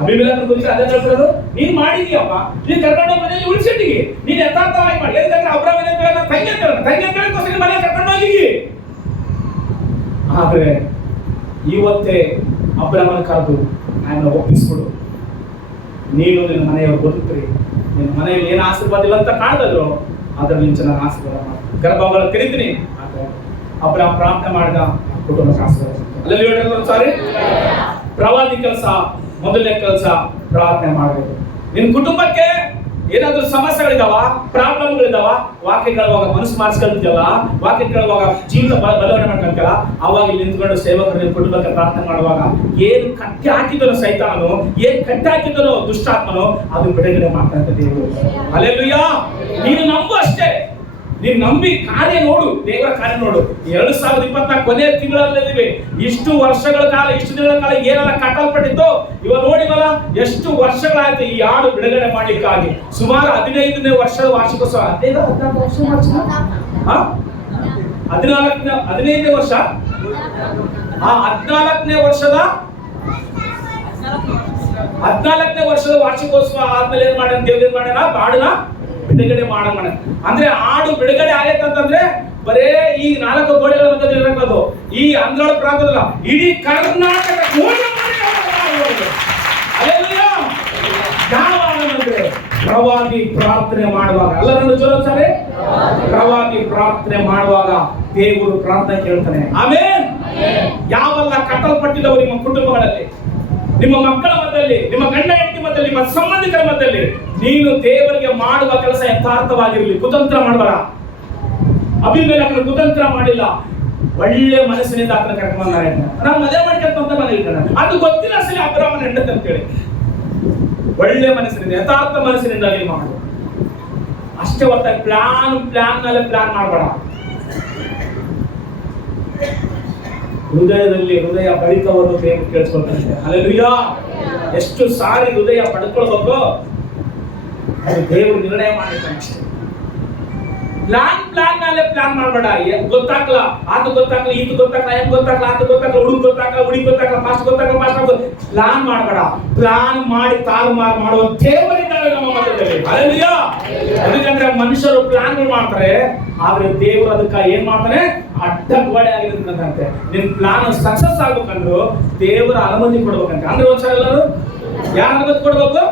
ಅಭಿಮೇಲಕನ ಕುರಿತು ಅದೇ ಹೇಳ್ತಿರೋದು, ನೀನ್ ಮಾಡಿದೀಯಪ್ಪ, ನೀನ್ ಕರ್ಕೊಂಡು ಮನೆಯಲ್ಲಿ ಉಳಿಸಿದ್ದೀವಿ, ನೀನ್ ಯಥಾರ್ಥವಾಗಿ ಮಾಡಿ. ಯಾಕಂದ್ರೆ ಅಬ್ರಾಹ್ಮನ ತಂಗಿ ಅಂತ ಮನೆ ಕರ್ಕೊಂಡು ಹೋಗಿ. ಆದ್ರೆ ಇವತ್ತೇ ಅಬ್ರಾಹ್ಮನ ಕರೆದು ನಾನು ಒಪ್ಪಿಸ್ಬಿಡು, ನೀನು ನಿನ್ನ ಮನೆಯವರು ಬದುಕ್ರಿ, ನಿನ್ನ ಮನೆಯಲ್ಲಿ ಏನು ಆಶೀರ್ವಾದ ಇಲ್ಲ ಅಂತ ಕಾಣ್ತಿದ್ರು, ಅದ್ರಲ್ಲಿ ನೀನು ಚೆನ್ನಾಗಿ ಆಶೀರ್ವಾದ ಮಾಡಿ ಗರ್ಭಗಳ ಕರೀತೀನಿ. ಅಬ್ರಾಹ್ಮ ಪ್ರಾರ್ಥನೆ ಮಾಡಿದ, ಕುಟುಂಬಕ್ಕೆ ಆಶೀರ್ವಾದ. ಅಲ್ಲಿ ಸಾರಿ, ಪ್ರವಾದಿ ಕೆಲಸ ಮೊದಲನೇ ಕೆಲಸ ಪ್ರಾರ್ಥನೆ ಮಾಡಬೇಕು. ನಿನ್ನ ಕುಟುಂಬಕ್ಕೆ ಏನಾದ್ರೂ ಸಮಸ್ಯೆಗಳಿದಾವ, ಪ್ರಾಬ್ಲಮ್ಗಳಿದಾವ, ವಾಕ್ಯ ಕೇಳುವಾಗ ಮನಸ್ಸು ಮಾರ್ಸ್ಕೊಳ್ತೀಯಲ್ಲ, ವಾಕ್ಯ ಕೇಳುವಾಗ ಜೀವಿತ ಬದಲಾವಣೆ ಮಾಡ್ಕೊಂತಲ್ಲ, ಅವಾಗ ಇಲ್ಲಿ ನಿಂತ್ಕೊಂಡು ಸೇವಕರು ನಿನ್ನ ಕುಟುಂಬಕ್ಕೆ ಪ್ರಾರ್ಥನೆ ಮಾಡುವಾಗ ಏನು ಕಟ್ಟಿ ಹಾಕಿದನೋ ಸೈತಾನನು, ಏನು ಕಟ್ಟಿ ಹಾಕಿದನೋ ದುಷ್ಟಾತ್ಮನು, ಅದು ಬಿಡುಗಡೆ ಮಾಡ್ತಂತ ದೇವರು. ಹಲ್ಲೆಲೂಯಾ. ನೀನು ನಂಬು ಅಷ್ಟೇ, ನೀನ್ ನಂಬಿ ಕಾರ್ಯ ನೋಡು, ದೇವರ ಕಾರ್ಯ ನೋಡು. 2024 ಕೊನೆಯ ತಿಂಗಳಲ್ಲಿದ್ದೀವಿ. ಇಷ್ಟು ವರ್ಷಗಳ ಕಾಲ, ಇಷ್ಟು ದಿನಗಳ ಕಾಲ ಏನೆಲ್ಲ ಕಟ್ಟಲ್ಪಟ್ಟಿತ್ತು, ಇವಾಗ ನೋಡಿವಲ್ಲ ಎಷ್ಟು ವರ್ಷಗಳಾಯ್ತು ಈ ಹಾಡು ಬಿಡುಗಡೆ ಮಾಡ್ಲಿಕ್ಕಾಗಿ. ಸುಮಾರು 15ನೇ ವರ್ಷದ ವಾರ್ಷಿಕೋತ್ಸವ, 15ನೇ ವರ್ಷ, 15ನೇ ವರ್ಷ, 14ನೇ ವರ್ಷದ 14ನೇ ವರ್ಷದ ವಾರ್ಷಿಕೋತ್ಸವ ಆದ್ಮೇಲೆ ಏನ್ ಮಾಡ್ಯಾನ ದೇವ್ರ, ಏನ್ ಮಾಡ್ಯಾನ, ಹಾಡನ್ನ ಬಿಡುಗಡೆ ಮಾಡೋಣ. ಅಂದ್ರೆ ಹಾಡು ಬಿಡುಗಡೆ ಆಗೈತಂತಂದ್ರೆ ಬರೇ ಈ 4 ಗೋಡೆಗಳ ಮಧ್ಯೆ ಇರಬೇಕು, ಈ ಆಂಧ್ರ ಪ್ರಾಂತದಲ್ಲ, ಇಡೀ ಕರ್ನಾಟಕ ಯಾವಾಗಂದ್ರೆ ಪ್ರವಾದಿ ಪ್ರಾರ್ಥನೆ ಮಾಡುವಾಗ, ಅಲ್ಲ ನನ್ನ ಜೋರ ಸರಿ, ಪ್ರವಾದಿ ಪ್ರಾರ್ಥನೆ ಮಾಡುವಾಗ ದೇವರು ಪ್ರಾರ್ಥನೆ ಕೇಳ್ತಾನೆ. ಆಮೇಲೆ ಯಾವೆಲ್ಲ ಕಟ್ಟಲ್ಪಟ್ಟಿದವು ನಿಮ್ಮ ಕುಟುಂಬಗಳಲ್ಲಿ, ನಿಮ್ಮ ಮಕ್ಕಳ ಮಧ್ಯದಲ್ಲಿ, ನಿಮ್ಮ ಗಂಡ ಹೆಂಡತಿ ಮಧ್ಯದಲ್ಲಿ, ನಿಮ್ಮ ಸಂಬಂಧಿಕರ ಮಧ್ಯದಲ್ಲಿ, ನೀನು ದೇವರಿಗೆ ಮಾಡುವ ಕೆಲಸ ಯಥಾರ್ಥವಾಗಿರಲಿ. ಕುತಂತ್ರ ಮಾಡಬೇಡ. ಅಭಿಮೇಲಕನ ಕುತಂತ್ರ ಮಾಡಿಲ್ಲ, ಒಳ್ಳೆ ಮನಸ್ಸಿನಿಂದ ಆತನ ಕರ್ಕೊಂಡು ಬಂದಾರೆ. ನಾವು ಮದುವೆ ಮಾಡ್ಕೊಂತ ಮನೆ ಇದ್ದಾನೆ, ಅದು ಗೊತ್ತಿಲ್ಲ ಸರಿ ಅಬ್ರಾಹ್ಮನ ಹೆಂಡತಿ ಅಂತೇಳಿ. ಒಳ್ಳೆ ಮನಸ್ಸಿನಿಂದ, ಯಥಾರ್ಥ ಮನಸ್ಸಿನಿಂದ ಅಲ್ಲಿ ಮಾಡು ಅಷ್ಟೇ. ಹೊರತಾಗಿ ಪ್ಲಾನ್ ಮೇಲೆ ಪ್ಲಾನ್ ಮಾಡಬೇಡ. ಹೃದಯ ಬಡಿತವನ್ನು ದೇವರು ಕೇಳಿಸ್ಕೊಳ್ತಾನೆ. ಹಲ್ಲೆಲೂಯಾ. ಎಷ್ಟು ಸಾರಿ ಹೃದಯ ಪಡ್ಕೊಳ್ಬೇಕು, ಅದು ದೇವರು ನಿರ್ಣಯ ಮಾಡಿರ್ತಾನೆ ಅಷ್ಟೇ. ಪ್ಲಾನ್ ಮೇಲೆ ಪ್ಲಾನ್ ಮಾಡಬೇಡ. ಗೊತ್ತಾಗ್ಲ, ಅದು ಗೊತ್ತಾಗ್ಲ, ಇದು ಗೊತ್ತಾಗ್ಲ, ಏನ್ ಗೊತ್ತಾಗ್ಲ, ಅದು ಗೊತ್ತಾಗ್ಲ, ಹುಡುಗ ಗೊತ್ತಾಗ್ಲ, ಹುಡುಗಿ ಗೊತ್ತಾಗ್ಲ, ಫಾಸ್ಟ್ ಗೊತ್ತಾಗ್ಲ, ಪ್ಲಾನ್ ಮಾಡಬೇಡ. ಪ್ಲಾನ್ ಮಾಡಿ ತಾರುಮಾರು ಮಾಡುವ ದೇವರಿದ್ದಾರೆ ನಮ್ಮ ಮಧ್ಯದಲ್ಲಿ. ಹಲ್ಲೆಲೂಯಾ. ಅದಕ್ಕಂದ್ರೆ ಮನುಷ್ಯರು ಪ್ಲಾನ್ಗಳು ಮಾಡ್ತಾರೆ, ಆದ್ರೆ ದೇವರು ಅದಕ್ಕೆ ಏನ್ ಮಾಡ್ತಾನೆ, ಅಡ್ಡಗೋಡೆ ಆಗಿರುತ್ತೆ. ನಿನ್ ಪ್ಲಾನ್ ಸಕ್ಸಸ್ ಆಗ್ಬೇಕಂದ್ರು ದೇವರ ಅನುಮತಿ ಕೊಡ್ಬೇಕಂತೆ. ಅಂದ್ರೆ ಒಂದ್ಸಲ ಎಲ್ಲರೂ ಯಾರ ಅನುಮತಿ ಕೊಡ್ಬೇಕು,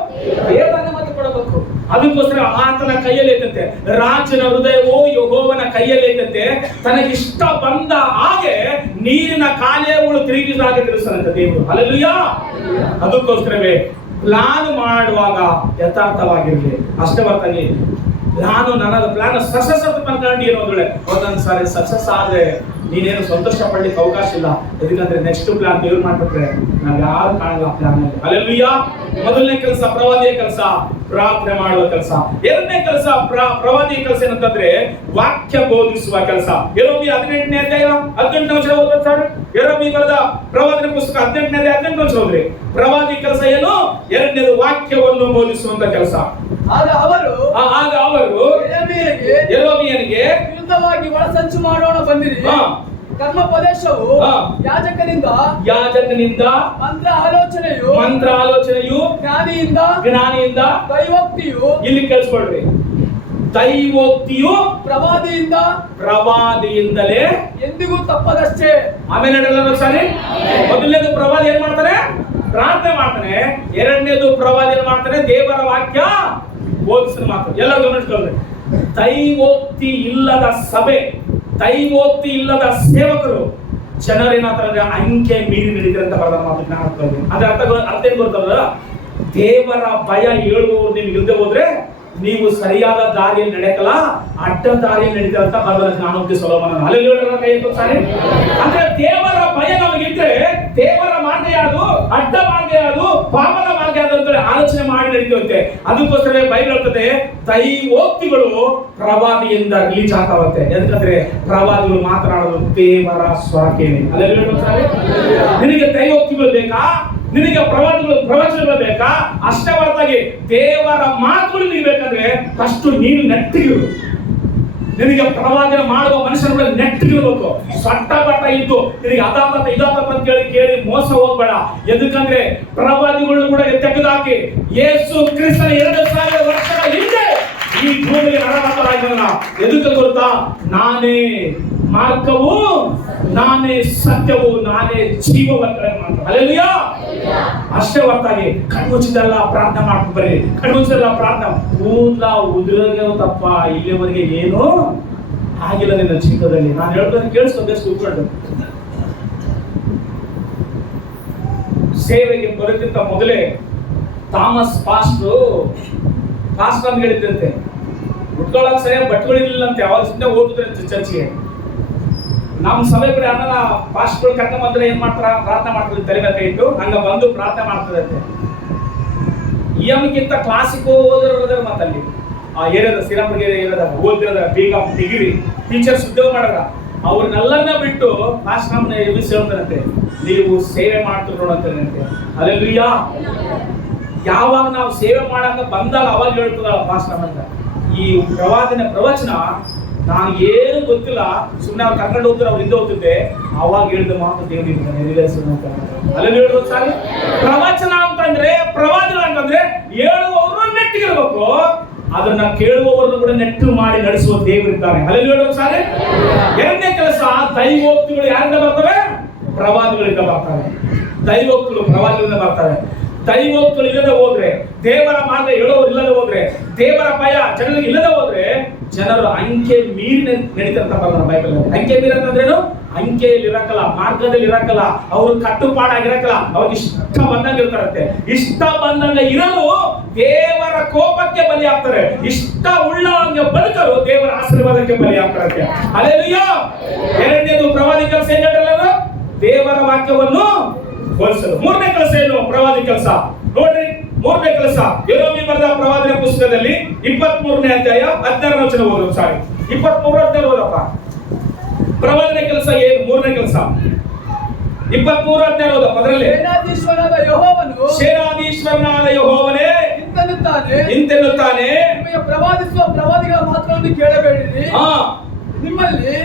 ದೇವರ ಅನುಮತಿ ಕೊಡಬೇಕು. ಅದಕ್ಕೋಸ್ಕರ ಆತನ ಕೈಯಲ್ಲಿ ಐತಂತೆ, ರಾಜನ ಹೃದಯವೋ ಯೆಹೋವನ ಕೈಯಲ್ಲಿ ಐತಂತೆ, ತನಗಿಷ್ಟ ಬಂದ ಹಾಗೆ ನೀರಿನ ಕಾಲುವೆಗಳು ತಿರುಗಿಸಾಗೆ ತಿರುಗಿಸಂತೆ ದೇವರು. ಹಲ್ಲೆಲೂಯಾ. ಅದಕ್ಕೋಸ್ಕರವೇ ಪ್ಲಾನ್ ಮಾಡುವಾಗ ಯಥಾರ್ಥವಾಗಿರ್ಲಿ. ಅಷ್ಟೇ ಹೊರತಾಗಿ ನನ್ನ ಪ್ಲಾನ್ ಸಕ್ಸಸ್ ಅಂತ ಅನ್ಕೊಂಡು ಏನೋ ಒಂದೊಂದು ಸಾರಿ ಸಕ್ಸಸ್ ಆದ್ರೆ ನೀನೇನು ಸಂತೋಷ ಪಡ್ಲಿಕ್ಕೆ ಅವಕಾಶ ಇಲ್ಲ. ಯಾಕಂದ್ರೆ ನೆಕ್ಸ್ಟ್ ಪ್ಲಾನ್ ದೇವ್ರು ಮಾಡ್ಬಿಟ್ರೆ ನಾವ್ ಯಾರು ಕಾಣಲ್ಲ ಪ್ಲಾನ್ ಅಲ್ಲಿ. ಹಲ್ಲೆಲೂಯಾ. ಮೊದಲನೇ ಕೆಲಸ ಪ್ರವಾದಿಯ ಕೆಲಸ, ಪ್ರಾರ್ಥನೆ ಮಾಡುವ ಕೆಲಸ. ಎರಡನೇ ಕೆಲಸ ಪ್ರವಾದಿಯ ಕೆಲಸ ಏನಂತಂದ್ರೆ ವಾಕ್ಯ ಬೋಧಿಸುವ ಕೆಲಸ. ಯೆರೆಮೀಯ 18ನೇ ಅಧ್ಯಾಯ 18ನೇ ವಚನ ಓದ್ಬೋದು ಸರ್. ಯೆರೆಮೀಯ ಬರೆದ ಪ್ರವಾದನೆ ಪುಸ್ತಕ 18ನೇ ಅಧ್ಯಾಯ 18ನೇ ವಚನ ಓದ್ರಿ. ಪ್ರವಾದಿ ಕೆಲಸ ಏನು? ಎರಡನೇದು ವಾಕ್ಯವನ್ನು ಬೋಧಿಸುವಂತ ಕೆಲಸ. ಆಗ ಅವರು ಯೆರೆಮೀಯನಿಗೆ ವಿರುದ್ಧವಾಗಿ ಒಳಸಂಚು ಮಾಡೋಣ ಬಂದಿರಿ. ಕರ್ಮೋಪದೇಶವು ಯಾಜಕನಿಂದ ಮಂತ್ರ ಆಲೋಚನೆಯು ಜ್ಞಾನಿಯಿಂದ ದೈವೋಕ್ತಿಯು, ಇಲ್ಲಿ ಕೇಳಿಸ್ಕೊಳ್ರಿ, ದೈವೋಕ್ತಿಯು ಪ್ರವಾದಿಯಿಂದಲೇ ಎಂದಿಗೂ ತಪ್ಪದಷ್ಟೇ. ಆಮೇಲೆ ಹೇಳಲ್ಲ ಸರಿ. ಮೊದಲನೇದು ಪ್ರವಾದಿ ಏನ್ ಮಾಡ್ತಾನೆ? ಪ್ರಾರ್ಥನೆ ಮಾಡ್ತಾನೆ. ಎರಡನೇದು ಪ್ರವಾದಿ ಏನ್ ಮಾಡ್ತಾನೆ? ದೇವರ ವಾಕ್ಯ ಬೋಧಿಸಿದ ಮಾತು. ಎಲ್ಲ ಗಮನಿಸ್ಕೊಳ್ರಿ. ದೈವೋಕ್ತಿ ಇಲ್ಲದ ಸಭೆ, ದೈವೋಕ್ತಿ ಇಲ್ಲದ ಸೇವಕರು, ಜನರೇನಾದ್ರೆ ಅಂಕೆ ಮೀರಿ ನಡೀತಾರೆ ಅಂತ ಬರೆದ ಮಾತು ಜ್ಞಾನ. ಅದ್ರ ಅರ್ಥ ಏನ್ ಗೊತ್ತಲ್ಲ? ದೇವರ ಭಯ ಹೇಳುವವರು ನಿಮ್ಗೆ ಇಲ್ಲದೆ ಹೋದ್ರೆ ನೀವು ಸರಿಯಾದ ದಾರಿಯಲ್ಲಿ ನಡೆಯಕಲ್ಲ, ಅಡ್ಡ ದಾರಿಯಲ್ಲಿ ನಡೀತಾರೆ ಅಂತ ಬರೆದ ಜ್ಞಾನೋಕ್ತಿ ಸೊಲೊಮೋನನು. ಹಲ್ಲೆಲೂಯಾ. ಕೈ ಎತ್ತು ಸಾರಿ. ಅಂದ್ರೆ ದೇವರ ಭಯ ನಮಗಿದ್ರೆ ದೇವರ ಮಾರ್ಗ ಯಾವುದು, ಅಡ್ಡ ಮಾರ್ಗ ಯಾವುದು, ಪಾಪದ ಮಾರ್ಗ ಯಾವುದು ಅಂತ ಆಲೋಚನೆ ಮಾಡಿ ನಡೀತೇವಂತೆ. ಅದಕ್ಕೋಸ್ಕರ ಬೈಬಲ್ ಹೇಳ್ತದೆ ದೈವೋಕ್ತಿಗಳು ಪ್ರವಾದಿಯಿಂದ ರಿಲೀಸ್ ಆಗ್ತಾವಂತೆ. ಯಾಕಂದ್ರೆ ಪ್ರವಾದಿಗಳು ಮಾತನಾಡೋದು ದೇವರ ಸ್ವರಕ್ಕೇನೆ. ಹಲ್ಲೆಲೂಯಾ. ನಿನಗೆ ದೈವೋಕ್ತಿಗಳು ಬೇಕಾ? ನಿನಗೆ ಪ್ರವಚನಗಳು ಬೇಕಾ? ಅಷ್ಟೇ ಹೊರತಾಗಿ ದೇವರ ಮಾತುಗಳು ನಿಮಗೆ ಬೇಕಂದ್ರೆ ಫಸ್ಟ್ ನೀನು ನೆಟ್ಟಿರು. ನಿನಗೆ ಪ್ರವಾದನೆ ಮಾಡುವ ಮನುಷ್ಯನ ಮೇಲೆ ನೆಟ್ಟಿಗಿರ್ಬೇಕು. ಸಟ್ಟ ಬಟ್ಟ ಇದ್ದು ನಿನಗೆ ಅದಾತ ಇದಾತ ಅಂತ ಕೇಳಿ ಮೋಸ ಹೋಗ್ಬೇಡ. ಎದಕ್ಕಂದ್ರೆ ಪ್ರವಾದಿಗಳು ಕೂಡ ತೆಗೆದುಹಾಕಿ ಯೇಸು ಕ್ರಿಸ್ತನ 2000 ವರ್ಷಗಳ ಹಿಂದೆ ಈ ಭೂಮಿಗೆ ನರಮಾತರಾಗಿದ್ದಾನ. ಎದಕ್ಕೆ ಗೊತ್ತಾ? ನಾನೇ ಮಾರ್ಗವು, ನಾನೇ ಸತ್ಯವು, ನಾನೇ ಜೀವವಂತ. ಹಲ್ಲೆಲೂಯಾ. ಅಷ್ಟೇ ಹೊರತಾಗಿ ಕಣ್ಮುಚ್ಚಿದೆಲ್ಲ ಪ್ರಾರ್ಥನೆ ಮಾಡ್ಕೊಂಡು ಬರ್ರಿ. ಕಣ್ಮುಚ್ಚಿದೆಲ್ಲ ಪ್ರಾರ್ಥನೆ ಕೂದಲ ಉದುರೋಗೆ ತಪ್ಪ ಇಲ್ಲಿವರೆಗೆ ಏನು ಆಗಿಲ್ಲ ನಿನ್ನ ಜೀವಿತದಲ್ಲಿ. ನಾನು ಹೇಳೋದನ್ನು ಕೇಳಿಸ್ಕೊಂಡು ಕೂತ್ಕೊಂಡು ಸೇವೆಗೆ ಬರೋಕ್ಕಿಂತ ಮೊದಲೇ ಥಾಮಸ್ ಪಾಸ್ಟರ್ ಹೇಳಿದ್ದಂತೆ, ಉಟ್ಕೊಳ್ಳೋಕೆ ಸರಿಯಾಗಿ ಬಟ್ಟೆಗಳಿರಲಿಲ್ಲ ಅಂತ. ಯಾವಾಗ ಸುಮ್ಮನೆ ಹೋಗಿದ್ರೆ ಚರ್ಚಿಗೆ ನಮ್ಮ ಸಭೆ ಕಡೆ ಅನ್ನ ಪಾಸ್ಟ್ಗಳು ಕರ್ಕೊಂಡ್ ಬಂದ್ರೆ ಏನ್ ಮಾಡ್ತಾರ? ಪ್ರಾರ್ಥನೆ ಮಾಡ್ತಾರೆ, ತಲೆ ಮೇಲೆ ಕೈ ಇಟ್ಟು ಹಂಗ ಬಂದು ಪ್ರಾರ್ಥನೆ ಮಾಡ್ತದಂತೆ. EM ಕ್ಲಾಸಿಕ್ ಓದಿರೋದ್ರ ಮತ್ತಲ್ಲಿ ಆ ಏರಿಯಾದ ಶ್ರೀರಾಮರಿಗೆ ಏರಿಯಾದ ಓದಿರೋದ BCom ಡಿಗ್ರಿ ಟೀಚರ್ಸ್ ಉದ್ಯೋಗ ಮಾಡಿದ್ರ ಅವ್ರನ್ನೆಲ್ಲನ್ನ ಬಿಟ್ಟು ಪಾಸ್ಟ್ ನಮ್ಮನ್ನ ಎಬ್ಬಿಸಿ ಹೇಳ್ತಾರಂತೆ, ನೀವು ಸೇವೆ ಮಾಡ್ತೀರಿ ನೋಡಂತೆ. ಹಲ್ಲೆಲೂಯಾ. ಯಾವಾಗ ನಾವು ಸೇವೆ ಮಾಡಕ ಬಂದಾಗ ಅವಾಗ ಹೇಳ್ತದ ಪಾಸ್ಟ್ ನಮ್ಮಂತ, ಈ ಪ್ರವಚನ ನಾನು ಏನು ಗೊತ್ತಿಲ್ಲ, ಸುಮ್ಮನೆ ಅವ್ರು ಕರ್ಕೊಂಡು ಹೋಗ್ತಾರೆ, ಅವ್ರು ಹಿಂದೆ ಹೋಗ್ತಿದ್ದೆ, ಅವಾಗ ಹೇಳಿದ ಮಾತು ದೇವರಿಗೆ ನೆರವೇರಿಸೋಣ ಅಂತ. ಅಲ್ಲಿ ಹೇಳೋದು ಸಾರಿ. ಪ್ರವಚನ ಅಂತಂದ್ರೆ, ಪ್ರವಾದನೆ ಅಂತಂದ್ರೆ ಹೇಳುವವರು ನೆಟ್ಟಿಗಿರ್ಬೇಕು, ಅದನ್ನ ಕೇಳುವವರನ್ನು ಕೂಡ ನೆಟ್ಟು ಮಾಡಿ ನಡೆಸುವ ದೇವರಿದ್ದಾನೆ. ಅಲ್ಲಿ ಹೇಳೋದು ಸಾರಿ. ಎರಡನೇ ಕೆಲಸ, ದೈವೋಕ್ತಿಗಳು ಯಾರಿಂದ ಬರ್ತವೆ? ಪ್ರವಾದಿಗಳಿಂದ ಬರ್ತವೆ. ದೈವೋಕ್ತಿಗಳು ಪ್ರವಾದಿಗಳಿಂದ ಬರ್ತವೆ. ದೈವೋಕ್ತಿಗಳು ಇಲ್ಲದೆ ಹೋದ್ರೆ, ದೇವರ ಮಾರ್ಗ ಹೇಳೋರು ಇಲ್ಲದೆ ಹೋದ್ರೆ, ದೇವರ ಭಯ ಜನರಿಗೆ ಇಲ್ಲದೆ ಹೋದ್ರೆ, ಜನರು ಅಂಕೆ ಮೀರಿ ನಡೀತಾರಂತ ಬರೋಣ ಬೈಬಲ್. ಅಂಕೆ ಮೀರಿ ಅಂತಂದ್ರೇನು? ಅಂಕೆಯಲ್ಲಿ ಇರಕ್ಕಲ್ಲ, ಮಾರ್ಗದಲ್ಲಿ ಇರಕ್ಕಲ್ಲ, ಅವರು ಕಟ್ಟುಪಾಡಾಗಿರಕ್ಕಲ್ಲ, ಅವ್ರಿಗೆ ಇಷ್ಟ ಬಂದಂಗ ಇರ್ತಾರಂತೆ. ಇಷ್ಟ ಬಂದಂಗ ಇರಲು ದೇವರ ಕೋಪಕ್ಕೆ ಬಲಿ ಆಗ್ತಾರೆ. ಇಷ್ಟ ಉಳ್ಳವಂಗೆ ಬದುಕಲು ದೇವರ ಆಶೀರ್ವಾದಕ್ಕೆ ಬಲಿ ಆಗ್ತಾರಂತೆ. ಹಲ್ಲೆಲೂಯಾ. ಎರಡನೇದು ಪ್ರವಾದಿ ಕೆಲಸ ಏನ್ ಹೇಳಿರಲ್ಲ? ದೇವರ ವಾಕ್ಯವನ್ನು ಬೋಧಿಸಲು. ಮೂರನೇ ಕೆಲಸ ಏನು? ಪ್ರವಾದಿ ಕೆಲಸ. ನೋಡ್ರಿ, ಮೂರನೇ ಕೆಲಸ ಯೆರೆಮೀಯ ಬರೆದ ಪ್ರವಾದನೆ ಪುಸ್ತಕದಲ್ಲಿ 23ನೇ ಅಧ್ಯಾಯ 16ನೇ ವಚನ ಓದೋದು. ಸಾರಿ, 23 ಓದಪ್ಪ. ಪ್ರವಾದನೆ ಕೆಲಸ ಏನು? ಮೂರನೇ ಕೆಲಸ 23 ಓದಪ್ಪ. ಅದರಲ್ಲಿ ಸೇನಾಧೀಶ್ವರನಾದ ಯೆಹೋವನೇ ಇಂತೆನ್ನುತ್ತಾನೆ, ನಿಮಗೆ ಪ್ರವಾದಿಸುವ ಪ್ರವಾದಿಗಳ ಮಾತುಗಳನ್ನು ಕೇಳಬೇಡಿರಿ.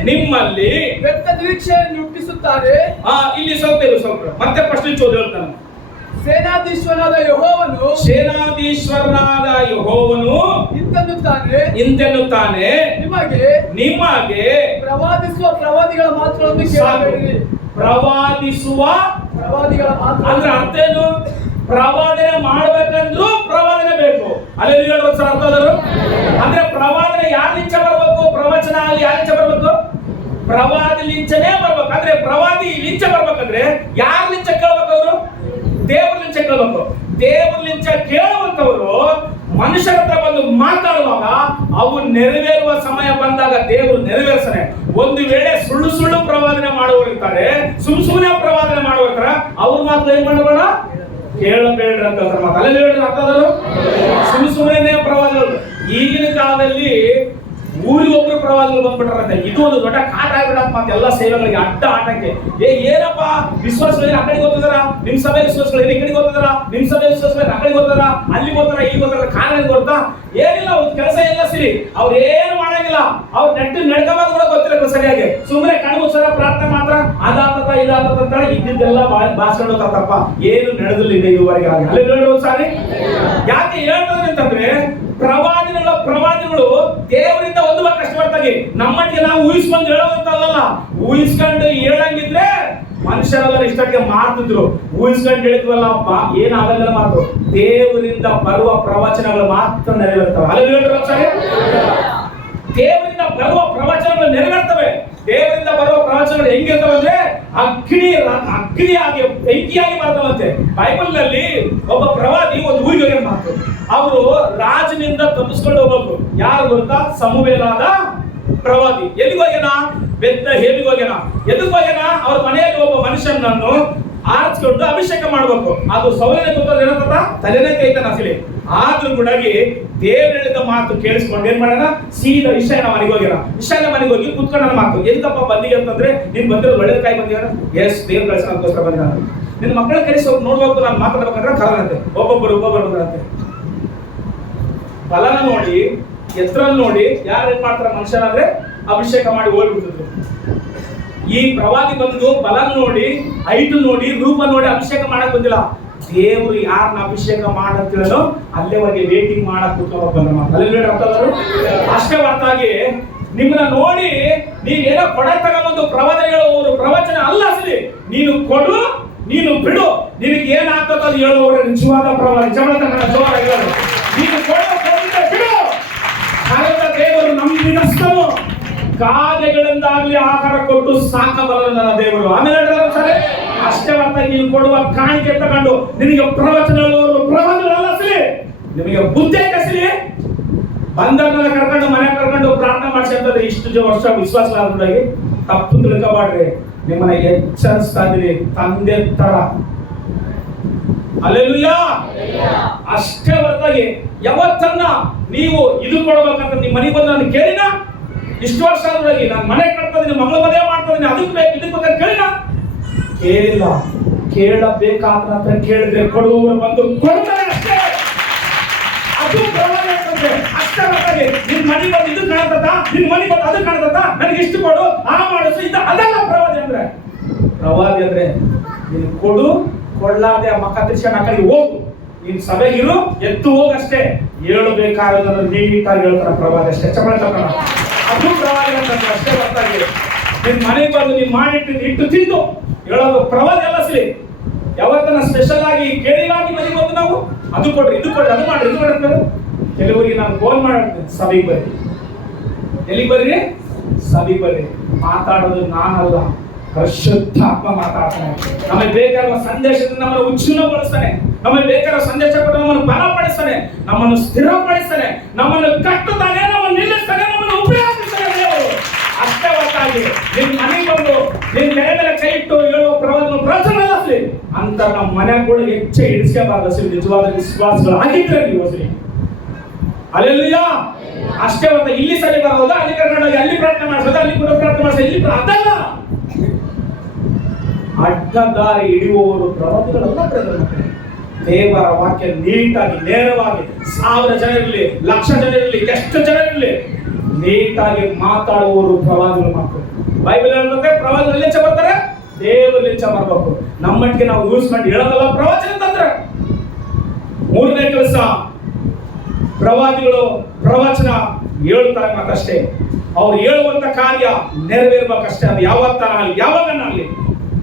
ನಿಮ್ಮಲ್ಲಿ ವ್ಯರ್ಥ ನಿರೀಕ್ಷೆಯನ್ನು ಹುಟ್ಟಿಸುತ್ತಾರೆ. ಇಲ್ಲಿ ಸ್ವಲ್ಪ ಮತ್ತೆ ಪ್ರಶ್ನೆ ಹೇಳ್ತಾನೆ. ಸೇನಾಧೀಶ್ವರನಾದ ಯೆಹೋವನು ಇಂತೆನ್ನುತ್ತಾನೆ, ನಿಮಗೆ ಪ್ರವಾದಿಸುವ ಪ್ರವಾದಿಗಳ ಮಾತುಗಳನ್ನು ಕೇಳಬೇಡಿರಿ. ಪ್ರವಾದಿಸುವ ಪ್ರವಾದಿಗಳ ಮಾತು ಅಂದ್ರೆ ಅರ್ಥ ಏನು? ಪ್ರವಾದನೆ ಮಾಡ್ಬೇಕಂದ್ರೂ ಪ್ರವಾದನೆ ಬೇಕು. ಅಲ್ಲಿ ಹೇಳೋದು ಸರ್ ಅರ್ಥ ಅದರು. ಅಂದ್ರೆ ಪ್ರವಾದನೆ ಯಾರಿಂಚ ಬರ್ಬೇಕು? ಪ್ರವಚನ ಅಲ್ಲಿ ಯಾರಿಂಚ ಬರ್ಬೇಕು? ಪ್ರವಾದಿ ಲಿಂಚನೇ ಬರ್ಬೇಕು. ಅಂದ್ರೆ ಪ್ರವಾದಿ ಲಿಂಚ ಬರ್ಬೇಕಂದ್ರೆ ಯಾರ ಲಿಂಚ ಕೇಳ್ಬೇಕು? ಅವರು ದೇವ್ರ ಲಿಂಚ ಕೇಳ್ಬೇಕು. ದೇವ್ರ ಲಿಂಚ ಕೇಳುವಂತವರು ಮನುಷ್ಯರ ಹತ್ರ ಬಂದು ಮಾತಾಡುವಾಗ ಅವು ನೆರವೇರುವ ಸಮಯ ಬಂದಾಗ ದೇವರು ನೆರವೇರಿಸ್ತಾನೆ. ಒಂದು ವೇಳೆ ಸುಳ್ಳು ಪ್ರವಾದನೆ ಮಾಡುವವರು ಇರ್ತಾರೆ, ಸುಮ್ಮನೆ ಪ್ರವಾದನೆ ಮಾಡುವ ಅವ್ರ ಮಾತ್ರ ಏನ್ ಮಾಡಬೇಡ, ಕೇಳಬೇಡ್ರಿ ಅಂತ ಮಾತು. ಅಲ್ಲಿ ಹೇಳಿದ್ರೆ ಅರ್ಥದರು ಸುಮ್ಮನೆ ಪ್ರವಾದಗಳು. ಈಗಿನ ಕಾಲದಲ್ಲಿ ಊರಿಗೊಬ್ರು ಪ್ರವಾದಿಗಳು ಬಂದ್ಬಿಟ್ರಂತೆ. ಇದು ಒಂದು ದೊಡ್ಡ ಕಾಟ ಆಗ್ಬಿಡಪ್ಪ ಅಂತ ಎಲ್ಲ ಸೇವೆಗಳಿಗೆ ಅಡ್ಡ ಆಟಕ್ಕೆ. ಏನಪ್ಪ ವಿಶ್ವಾಸಗಳು ಆ ಕಡೆಗೆ ಹೋಗ್ತಿದಾರ, ನಿಮ್ ಸಭೆ ವಿಶ್ವಾಸಗಳು ಈ ಕಡೆಗೆ ಹೋಗ್ತಿದಾರ, ನಿಮ್ ಸಭೆ ವಿಶ್ವಾಸಗಳು ಆ ಕಡೆಗೆ ಹೋಗ್ತಾರ, ಅಲ್ಲಿ ಹೋಗ್ತಾರ, ಇಲ್ಲಿ ಹೋಗ್ತಾರ. ಕಾರಣ ಗೊತ್ತಾ? ಏನಿಲ್ಲ, ಒಂದು ಕೆಲಸ ಎಲ್ಲ ಸಿರಿ, ಅವ್ರು ಏನು ಮಾಡಂಗಿಲ್ಲ. ಅವ್ರು ನಡ್ಕೋಬಾರ್ದು ಕೂಡ ಗೊತ್ತಿಲ್ಲ ಸರಿಯಾಗಿ. ಸುಮ್ಮನೆ ಕಣ್ಮುಚ್ಚಾರ ಪ್ರಾರ್ಥನೆ ಮಾತ್ರ ಅದಾತ ಇದಾತ ಇದ್ದಿದ್ದೆಲ್ಲ ಭಾಷಣ ಹೋಗ್ತಾರಪ್ಪ. ಏನು ನಡೆದಿಲ್ಲ ಇದುವರೆಗೆ. ಅಲ್ಲಿ ಹೇಳೋದು ಸಾರಿ. ಯಾಕೆ ಹೇಳ್ತಾರೆ ಅಂತಂದ್ರೆ ಪ್ರವಾದಿಗಳು ದೇವರಿಂದ ಒಂದು ಕಷ್ಟಪಡ್ತಾಗಿ ನಮ್ಮಟ್ಟಿಗೆ ನಾವು ಊಹಿಸ್ಕೊಂಡು ಹೇಳೋದಂತಲ್ಲ. ಊಹಿಸ್ಕೊಂಡು ಹೇಳಂಗಿದ್ರೆ ಮನುಷ್ಯರೆಲ್ಲ ಇಷ್ಟಕ್ಕೆ ಮಾಡ್ತಿದ್ರು. ಊಹಿಸ್ಕೊಂಡು ಹೇಳಿದ್ವಲ್ಲ ಏನಾಗಲ್ಲ ಮಾತು. ದೇವರಿಂದ ಬರುವ ಪ್ರವಚನಗಳು ಮಾತ್ರ ನೆರವೇರ್ತವೆ. ಅಲ್ಲಿ ಹೇಳೋದು ದೇವರಿಂದ ಬರುವ ಪ್ರವಚನಗಳು ನೆರವೇರ್ತವೆ. ದೇವರಿಂದ ಬರುವ ಪ್ರವಚನಗಳು ಹೆಂಗಿರ್ತವೆ ಅಂದ್ರೆ ಅಗ್ನಿಯಾಗಿ ಬೆಂಕಿಯಾಗಿ ಬರ್ತವಂತೆ. ಬೈಬಲ್ ನಲ್ಲಿ ಒಬ್ಬ ಪ್ರವಾದಿ ಒಂದು ಊರಿಗೆ ಹೋಗಿ ಮಾತು, ಅವರು ರಾಜನಿಂದ ತಪ್ಪಿಸ್ಕೊಂಡು ಹೋಗ್ಬೇಕು. ಯಾರು ಗೊತ್ತಾ? ಸಮುವೇಲಾದ ಪ್ರವಾದಿ. ಎಲ್ಲಿಗೆ ಹೋಗ್ಯಾನ? ಬೆತ್ಲೆಹೇಮಿಗೆ ಹೋಗ್ಯಾನ. ಎದಕ್ಕೆ ಹೋಗ್ಯಾನ? ಅವ್ರ ಮನೆಯಲ್ಲಿ ಒಬ್ಬ ಮನುಷ್ಯನನ್ನು ಆರಿಸ್ಕೊಂಡು ಅಭಿಷೇಕ ಮಾಡ್ಬೇಕು. ಅದು ಸೌಲಿನ ಗೊತ್ತ ತಲೆನೇ ಕೈತಾನ ಅಸಲಿ. ಆದ್ರೂ ಕೂಡ ದೇವ್ರು ಹೇಳಿದ ಮಾತು ಕೇಳಿಸ್ಕೊಂಡು ಏನ್ ಮಾಡೋಣ, ಸೀದಾ ಇಷಯನ ಮನೆಗೆ ಹೋಗ್ಯಾರ. ಇಷಯನ ಮನೆಗೆ ಹೋಗಿ ಕುತ್ಕೊಂಡ ಮಾತು, ಎಂತಪ್ಪ ಬಂದಿಗೆ ಅಂತಂದ್ರೆ, ನೀನ್ ಬಂದಿರೋದು ಒಳ್ಳೇದಕ್ಕಾಗಿ ಬಂದಿದ್ದಾರೆ. ಎಸ್, ದೇವ್ರ ಕಳಿಸೋದಕ್ಕೋಸ್ಕರ ಬಂದಿದ್ದಾನೆ. ನಿನ್ನ ಮಕ್ಕಳ ಕರೆಸಿ ನೋಡ್ಬೇಕು, ನಾನು ಮಾತಾಡ್ಬೇಕಂದ್ರೆ ಕರಂತೆ ಒಬ್ಬೊಬ್ಬರು ಬಂದ್ರಂತೆ. ಫಲನ ನೋಡಿ ಎತ್ತರ ನೋಡಿ ಯಾರು ಏನ್ ಮಾಡ್ತಾರೆ ಮನುಷ್ಯರಾದ್ರೆ ಅಭಿಷೇಕ ಮಾಡಿ ಹೋಗ್ಬಿಡ್ತಿದ್ರು. ಈ ಪ್ರವಾದಿ ಬಂದು ಬಲ ನೋಡಿ, ಹೈಟ್ ನೋಡಿ, ರೂಪ ನೋಡಿ ಅಭಿಷೇಕ ಮಾಡಕ್ ಬಂದಿಲ್ಲ. ದೇವರು ಯಾರನ್ನ ಅಭಿಷೇಕ ಮಾಡಂತಿರೋ ಅಲ್ಲೇವರೆಗೆ ವೇಟಿಂಗ್ ಮಾಡಕ್ ಕೂತ್ಕೊಂಡು ಅಷ್ಟೇ ಹೊರತಾಗಿ ನಿಮ್ಮನ್ನ ನೋಡಿ ನೀವೇನೋ ಕೊಡ ತಗೊಂಡು ಪ್ರವಚನ ಹೇಳುವವರು ಪ್ರವಚನ ಅಲ್ಲ. ಅಸಲಿ ನೀನು ಕೊಡು, ನೀನು ಬಿಡು, ನಿನಗೆ ಏನಾಗ್ತದ ಅದು ಹೇಳುವವರು ನಿಜವಾದ ಪ್ರವಾದಿ. ನೀನು ಕೊಡು, ಬಿಡು. ದೇವರು ನಂಬಿದಸ್ತನು ಕಾರ್ಯಗಳಿಂದಾಗ್ಲಿ ಆಹಾರ ಕೊಟ್ಟು ಸಾಕಬಲ್ಲ ನನ್ನ ದೇವರು. ಆಮೇಲೆ ಅಷ್ಟೇ ಅರ್ಥ. ನೀನು ಕೊಡುವ ಕಾಣಿಕೆ ತಗೊಂಡು ನಿನಗೆ ಪ್ರವಚನ ಹೇಳುವವರು ಪ್ರವಚನ ಅಸಲಿ, ನಿಮಗೆ ಬುದ್ಧಿ ಕಸಲಿ ಬಂದವರನ್ನ ಕರ್ಕೊಂಡು ಮನೆ ಕರ್ಕೊಂಡು ಪ್ರಾರ್ಥನೆ ಮಾಡಿಸಿ ಅಂತಂದ್ರೆ ಇಷ್ಟು ವರ್ಷ ವಿಶ್ವಾಸಲಾಗಿ ತಪ್ಪು ತಿಳ್ಕೊಬಾಡ್ರಿ. ನಿಮ್ಮನ್ನ ಎಚ್ಚರಿಸ್ತಾ ಇದೀನಿ ತಂದೆ ತರ. ಅಲ್ಲೆಲೂಯಾ. ಅಷ್ಟೇ ಹೊರತಾಗಿ ಯಾವತ್ತನ್ನ ನೀವು ಇದು ಕೊಡ್ಬೇಕಂತ ನಿಮ್ಮ ಮನೆಗೆ ಬಂದು ನಾನು ಕೇಳಿನ, ಇಷ್ಟು ವರ್ಷ ಆದ್ರಾಗಿ ನಾನು ಮನೆ ಕಟ್ತಾ ಇದೀನಿ, ಮಗಳ ಮದುವೆ ಮಾಡ್ತಾ ಇದೀನಿ, ಅದಕ್ಕೆ ಬೇಕು ಇದಕ್ಕೆ ಬೇಕಾದ್ರೆ ಕೇಳಿನ, ಕೇಳಿಲ್ಲ. ಕೇಳಬೇಕಾದ ಹತ್ರ ಕೇಳಿದ್ರೆ ಕೊಡುವವರು ಬಂದು ಕೊಡ್ತಾರೆ ಅಷ್ಟೇ. ಅದು ಪ್ರವಾದಿ ಅಂತಂದ್ರೆ ಅಷ್ಟೇ ಹೊರತಾಗಿ ನಿನ್ ಮನೆ ಬಂದು ಇದು ಕಾಣ್ತದ, ನಿನ್ ಮನೆ ಬಂದು ಅದು ಕಾಣ್ತದ, ನನಗೆ ಇಷ್ಟು ಕೊಡು, ಆ ಮಾಡಿಸು, ಇದು ಅದಲ್ಲ ಪ್ರವಾದಿ ಅಂದ್ರೆ. ಪ್ರವಾದಿ ಅಂದ್ರೆ ನೀನು ಕೊಡು, ಕೊಳ್ಳಾದೆ ಮಕ್ಕ ತಿರ್ಸ್ಕೊಂಡು ಆ ಕಡೆ ಹೋಗು, ನೀನ್ ಸಭೆಗಿರು, ಎತ್ತು ಹೋಗಷ್ಟೇ. ಹೇಳಬೇಕಾದದನ್ನು ನೀಟಾಗಿ ಹೇಳ್ತಾರ ಪ್ರವಾದಿ ಅಷ್ಟೇ. ಚಪ್ಪಳ ತಗೋಣ, ಅದು ಪ್ರವಾದಿ ಅಂತಂದ್ರೆ ಅಷ್ಟೇ ಹೊರತಾಗಿ ನಿನ್ ಮನೆಗೆ ಬಂದು ನೀನ್ ಮಾಡಿಟ್ಟು ತಿಂದು ಹೇಳೋದು ಪ್ರವಾದಿ ಅಲ್ಲ. ಸರಿ, ಯಾವತ್ತನ ಸ್ಪೆಷಲ್ ಆಗಿ ಕೇಳಿವಾಗಿ ಮನೆಗೆ ಬಂದು ನಾವು ಅದು ಕೊಡ್ರಿ, ಇದು ಕೊಡ್ರಿ, ಅದು ಮಾಡ್ರಿ, ಇದು ಮಾಡ್ತಾರೆ. ಕೆಲವರಿಗೆ ನಾನು ಫೋನ್ ಮಾಡ್ತೇನೆ, ಸಭೆಗೆ ಬರ್ರಿ. ಎಲ್ಲಿಗೆ ಬರ್ರಿ? ಸಭೆಗೆ ಬರ್ರಿ. ಮಾತಾಡೋದು ನಾನಲ್ಲ, ಪರಿಶುದ್ಧಾತ್ಮ ಮಾತಾಡ್ತಾನೆ. ನಮಗೆ ಬೇಕಾದ ಸಂದೇಶದಿಂದ ನಮ್ಮನ್ನು ಉಜ್ಜೀವನಗೊಳಿಸ್ತಾನೆ, ನಮಗೆ ಬೇಕಾದ ಸಂದೇಶ ಕೊಟ್ಟು ನಮ್ಮನ್ನು ಬಲಪಡಿಸ್ತಾನೆ, ನಮ್ಮನ್ನು ಸ್ಥಿರಪಡಿಸ್ತಾನೆ, ನಮ್ಮನ್ನು ಕಟ್ಟುತ್ತಾನೆ, ನಮ್ಮನ್ನು ನಿಲ್ಲಿಸ್ತಾನೆ, ನಮ್ಮನ್ನು ಉಪಯೋಗಿಸ್ತಾನೆ ದೇವರು. ಅಷ್ಟೇ ಹೊರತಾಗಿ ನಿನ್ ಮನೆಗೆ ಬಂದು ನಿನ್ ಮನೆ ಮೇಲೆ ಕೈ ಇಟ್ಟು ಹೇಳುವ ಪ್ರವಚನ ಅಸಲಿ ಅಂತ ನಮ್ಮ ಮನೆ ಕೂಡ ಹೆಚ್ಚು ಇಡಿಸ್ಕೋಬಾರ್ದು. ಅಸಲಿ ನಿಜವಾದ ವಿಶ್ವಾಸಗಳು ಆಗಿದ್ರೆ ನೀವು ಅಸಲಿ. ಅಲ್ಲೆಲ್ಲೂಯಾ. ಅಷ್ಟೇ ಹೊರತ ಇಲ್ಲಿ ಸರಿ ಬರೋದು, ಅಲ್ಲಿ ಕರ್ನಾಟಕ ಅಲ್ಲಿ ಪ್ರಾರ್ಥನೆ ಮಾಡಿಸೋದು, ಅಲ್ಲಿ ಕೂಡ ಪ್ರಾರ್ಥನೆ ಮಾಡಿಸೋದು, ಇಲ್ಲಿ ಅದಲ್ಲ. ಅಡ್ಡದಾರಿ ಹಿಡಿಯುವವರು ಪ್ರವಾದಿಗಳಲ್ಲ. ದೇವರ ವಾಕ್ಯ ನೀಟಾಗಿ ನೇರವಾಗಿ 1000 ಜನ ಇರಲಿ, 1,00,000 ಜನ ಇರಲಿ, ಎಷ್ಟು ಜನ ಇರಲಿ ನೀಟಾಗಿ ಮಾತಾಡುವವರು ಪ್ರವಾದಿಗಳು ಮಕ್ಕಳು. ಬೈಬಲ್ ಹೇಳ್ತಂದ್ರೆ ಪ್ರವಾದಿಗಳು ಲಿಂಚ ಬರ್ತಾರೆ, ದೇವರು ಲಿಂಚ ಬರ್ಬೇಕು. ನಮ್ಮಟ್ಟಿಗೆ ನಾವು ಯೂಸ್ ಮಾಡಿ ಹೇಳೋದಲ್ಲ ಪ್ರವಚನ ಅಂತಂದ್ರೆ. 3ನೇ ಕೆಲಸ, ಪ್ರವಾದಿಗಳು ಪ್ರವಚನ ಹೇಳ್ತಾರೆ ಮತ್ತಷ್ಟೇ. ಅವ್ರು ಹೇಳುವಂತ ಕಾರ್ಯ ನೆರವೇರ್ಬೇಕಷ್ಟೇ. ಅದು ಯಾವಾಗನಾಗಲಿ.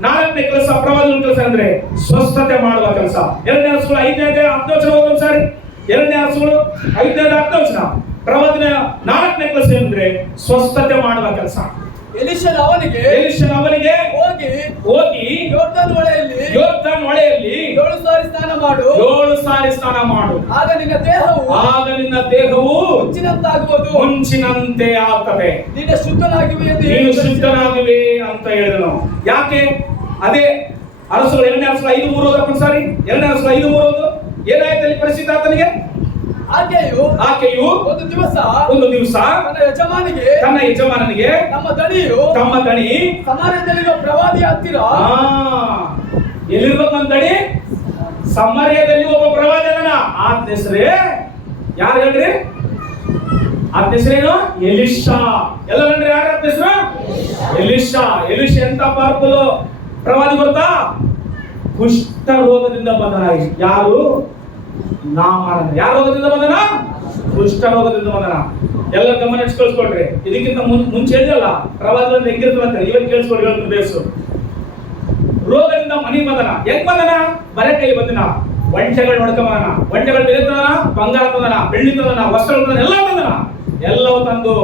4ನೇ ಕೆಲಸ, ಪ್ರವಾದಿಗಳ ಕೆಲಸ ಅಂದ್ರೆ ಸ್ವಸ್ಥತೆ ಮಾಡುವ ಕೆಲಸ. 2ನೇ ಅರಸುಗಳು 5ನೇ 10ನೇ ವಚನ ಓದೋಣ ಸಾರಿ. 2ನೇ ಅರಸುಗಳು 5ನೇ 10ನೇ ವಚನ. ಪ್ರವಾದನೆ 4ನೇ ಕೆಲಸ ಅಂದ್ರೆ ಸ್ವಸ್ಥತೆ ಮಾಡುವ ಕೆಲಸ. ಎಲಿಷನ ಅವನಿಗೆ ಹೋಗಿ ಯೋರ್ದನ್ ಹೊಳೆಯಲ್ಲಿ 7 ಸಾರಿ ಸ್ನಾನ ಮಾಡು. ಆಗ ನಿನ್ನ ದೇಹವು ಮುಂಚಿನಂತೆ ಆಗ್ತದೆ, ನೀನು ಶುದ್ಧನಾಗುವೆ ಅಂತ ಹೇಳಿದನು. ಯಾಕೆ? ಅದೇ ಅರಸುಗಳು 2ನೇ ಅರಸುಗಳು 5:3 ಓದಪ್ಪ ಸಾರಿ. 2ನೇ ಅರಸುಗಳು 5:3 ಏನಾಯ್ತು ಅಲ್ಲಿ ಪರಿಸ್ಥಿತಿ ಆತನಿಗೆ? ಆಕೆಯು ಒಂದು ದಿವಸ ತನ್ನ ಯಜಮಾನನಿಗೆ ತಮ್ಮ ದಣಿ ಸಮಾರ್ಯದಲ್ಲಿರುವ ಪ್ರವಾದಿ ಹತ್ತಿರ, ಎಲ್ಲಿರ್ಬೇಕು ನಮ್ಮ ದಣಿ? ಸಮಾರ್ಯದಲ್ಲಿ ಒಬ್ಬ ಪ್ರವಾದಿ ಅದನ. ಆತನ ಹೆಸರೇ ಯಾರು ಹೇಳ್ರಿ? ಆತನ ಹೆಸರೇನು? ಎಲಿಷಾ. ಎಲ್ಲ ನೋಡ್ರಿ, ಯಾರ ಆತನ ಹೆಸರು? ಎಲಿಷಾ. ಎಂತ ಪವರ್ಫುಲ್ ಪ್ರವಾದಿ ಗೊತ್ತಾ? ಕುಷ್ಠ ರೋಗದಿಂದ ಬಂದನ. ಯಾರು? ನಾಮಾನ. ಯಾರ ರೋಗದಿಂದ ಬಂದನ? ಕುಷ್ಠ ರೋಗದಿಂದ ಬಂದನ. ಎಲ್ಲ ಗಮನ ಕೇಳಿಸ್ಕೊಳ್ರಿ. ಇದಕ್ಕಿಂತ ಮುಂಚೆ ಹೇಳಿದಲ್ಲ ಪ್ರವಾದಿಗಳು ಹೆಂಗಿರ್ತವಂತ, ಇವಾಗ ಕೇಳಿಸ್ಕೊಳ್ರಿ. ಹೇಳ್ತಾರೆ ಬೇಸು. ರೋಗದಿಂದ ಮನೆಗೆ ಬಂದನ. ಹೆಂಗ್ ಬಂದನ? ಬರೆ ಕೈ ಬಂದನ. ಒಂಟೆಗಳು ನೋಡ್ಕೊಂಬಂದನ. ಒಂಟೆಗಳು ಬೆಲೆ ತಂದನ, ಬಂಗಾರ ತಂದನ, ಬೆಳ್ಳಿ ತಂದನ, ವಸ್ತ್ರ ತಂದನ, ಎಲ್ಲ ತಂದನ. ಎಲ್ಲವೂ ತಂದು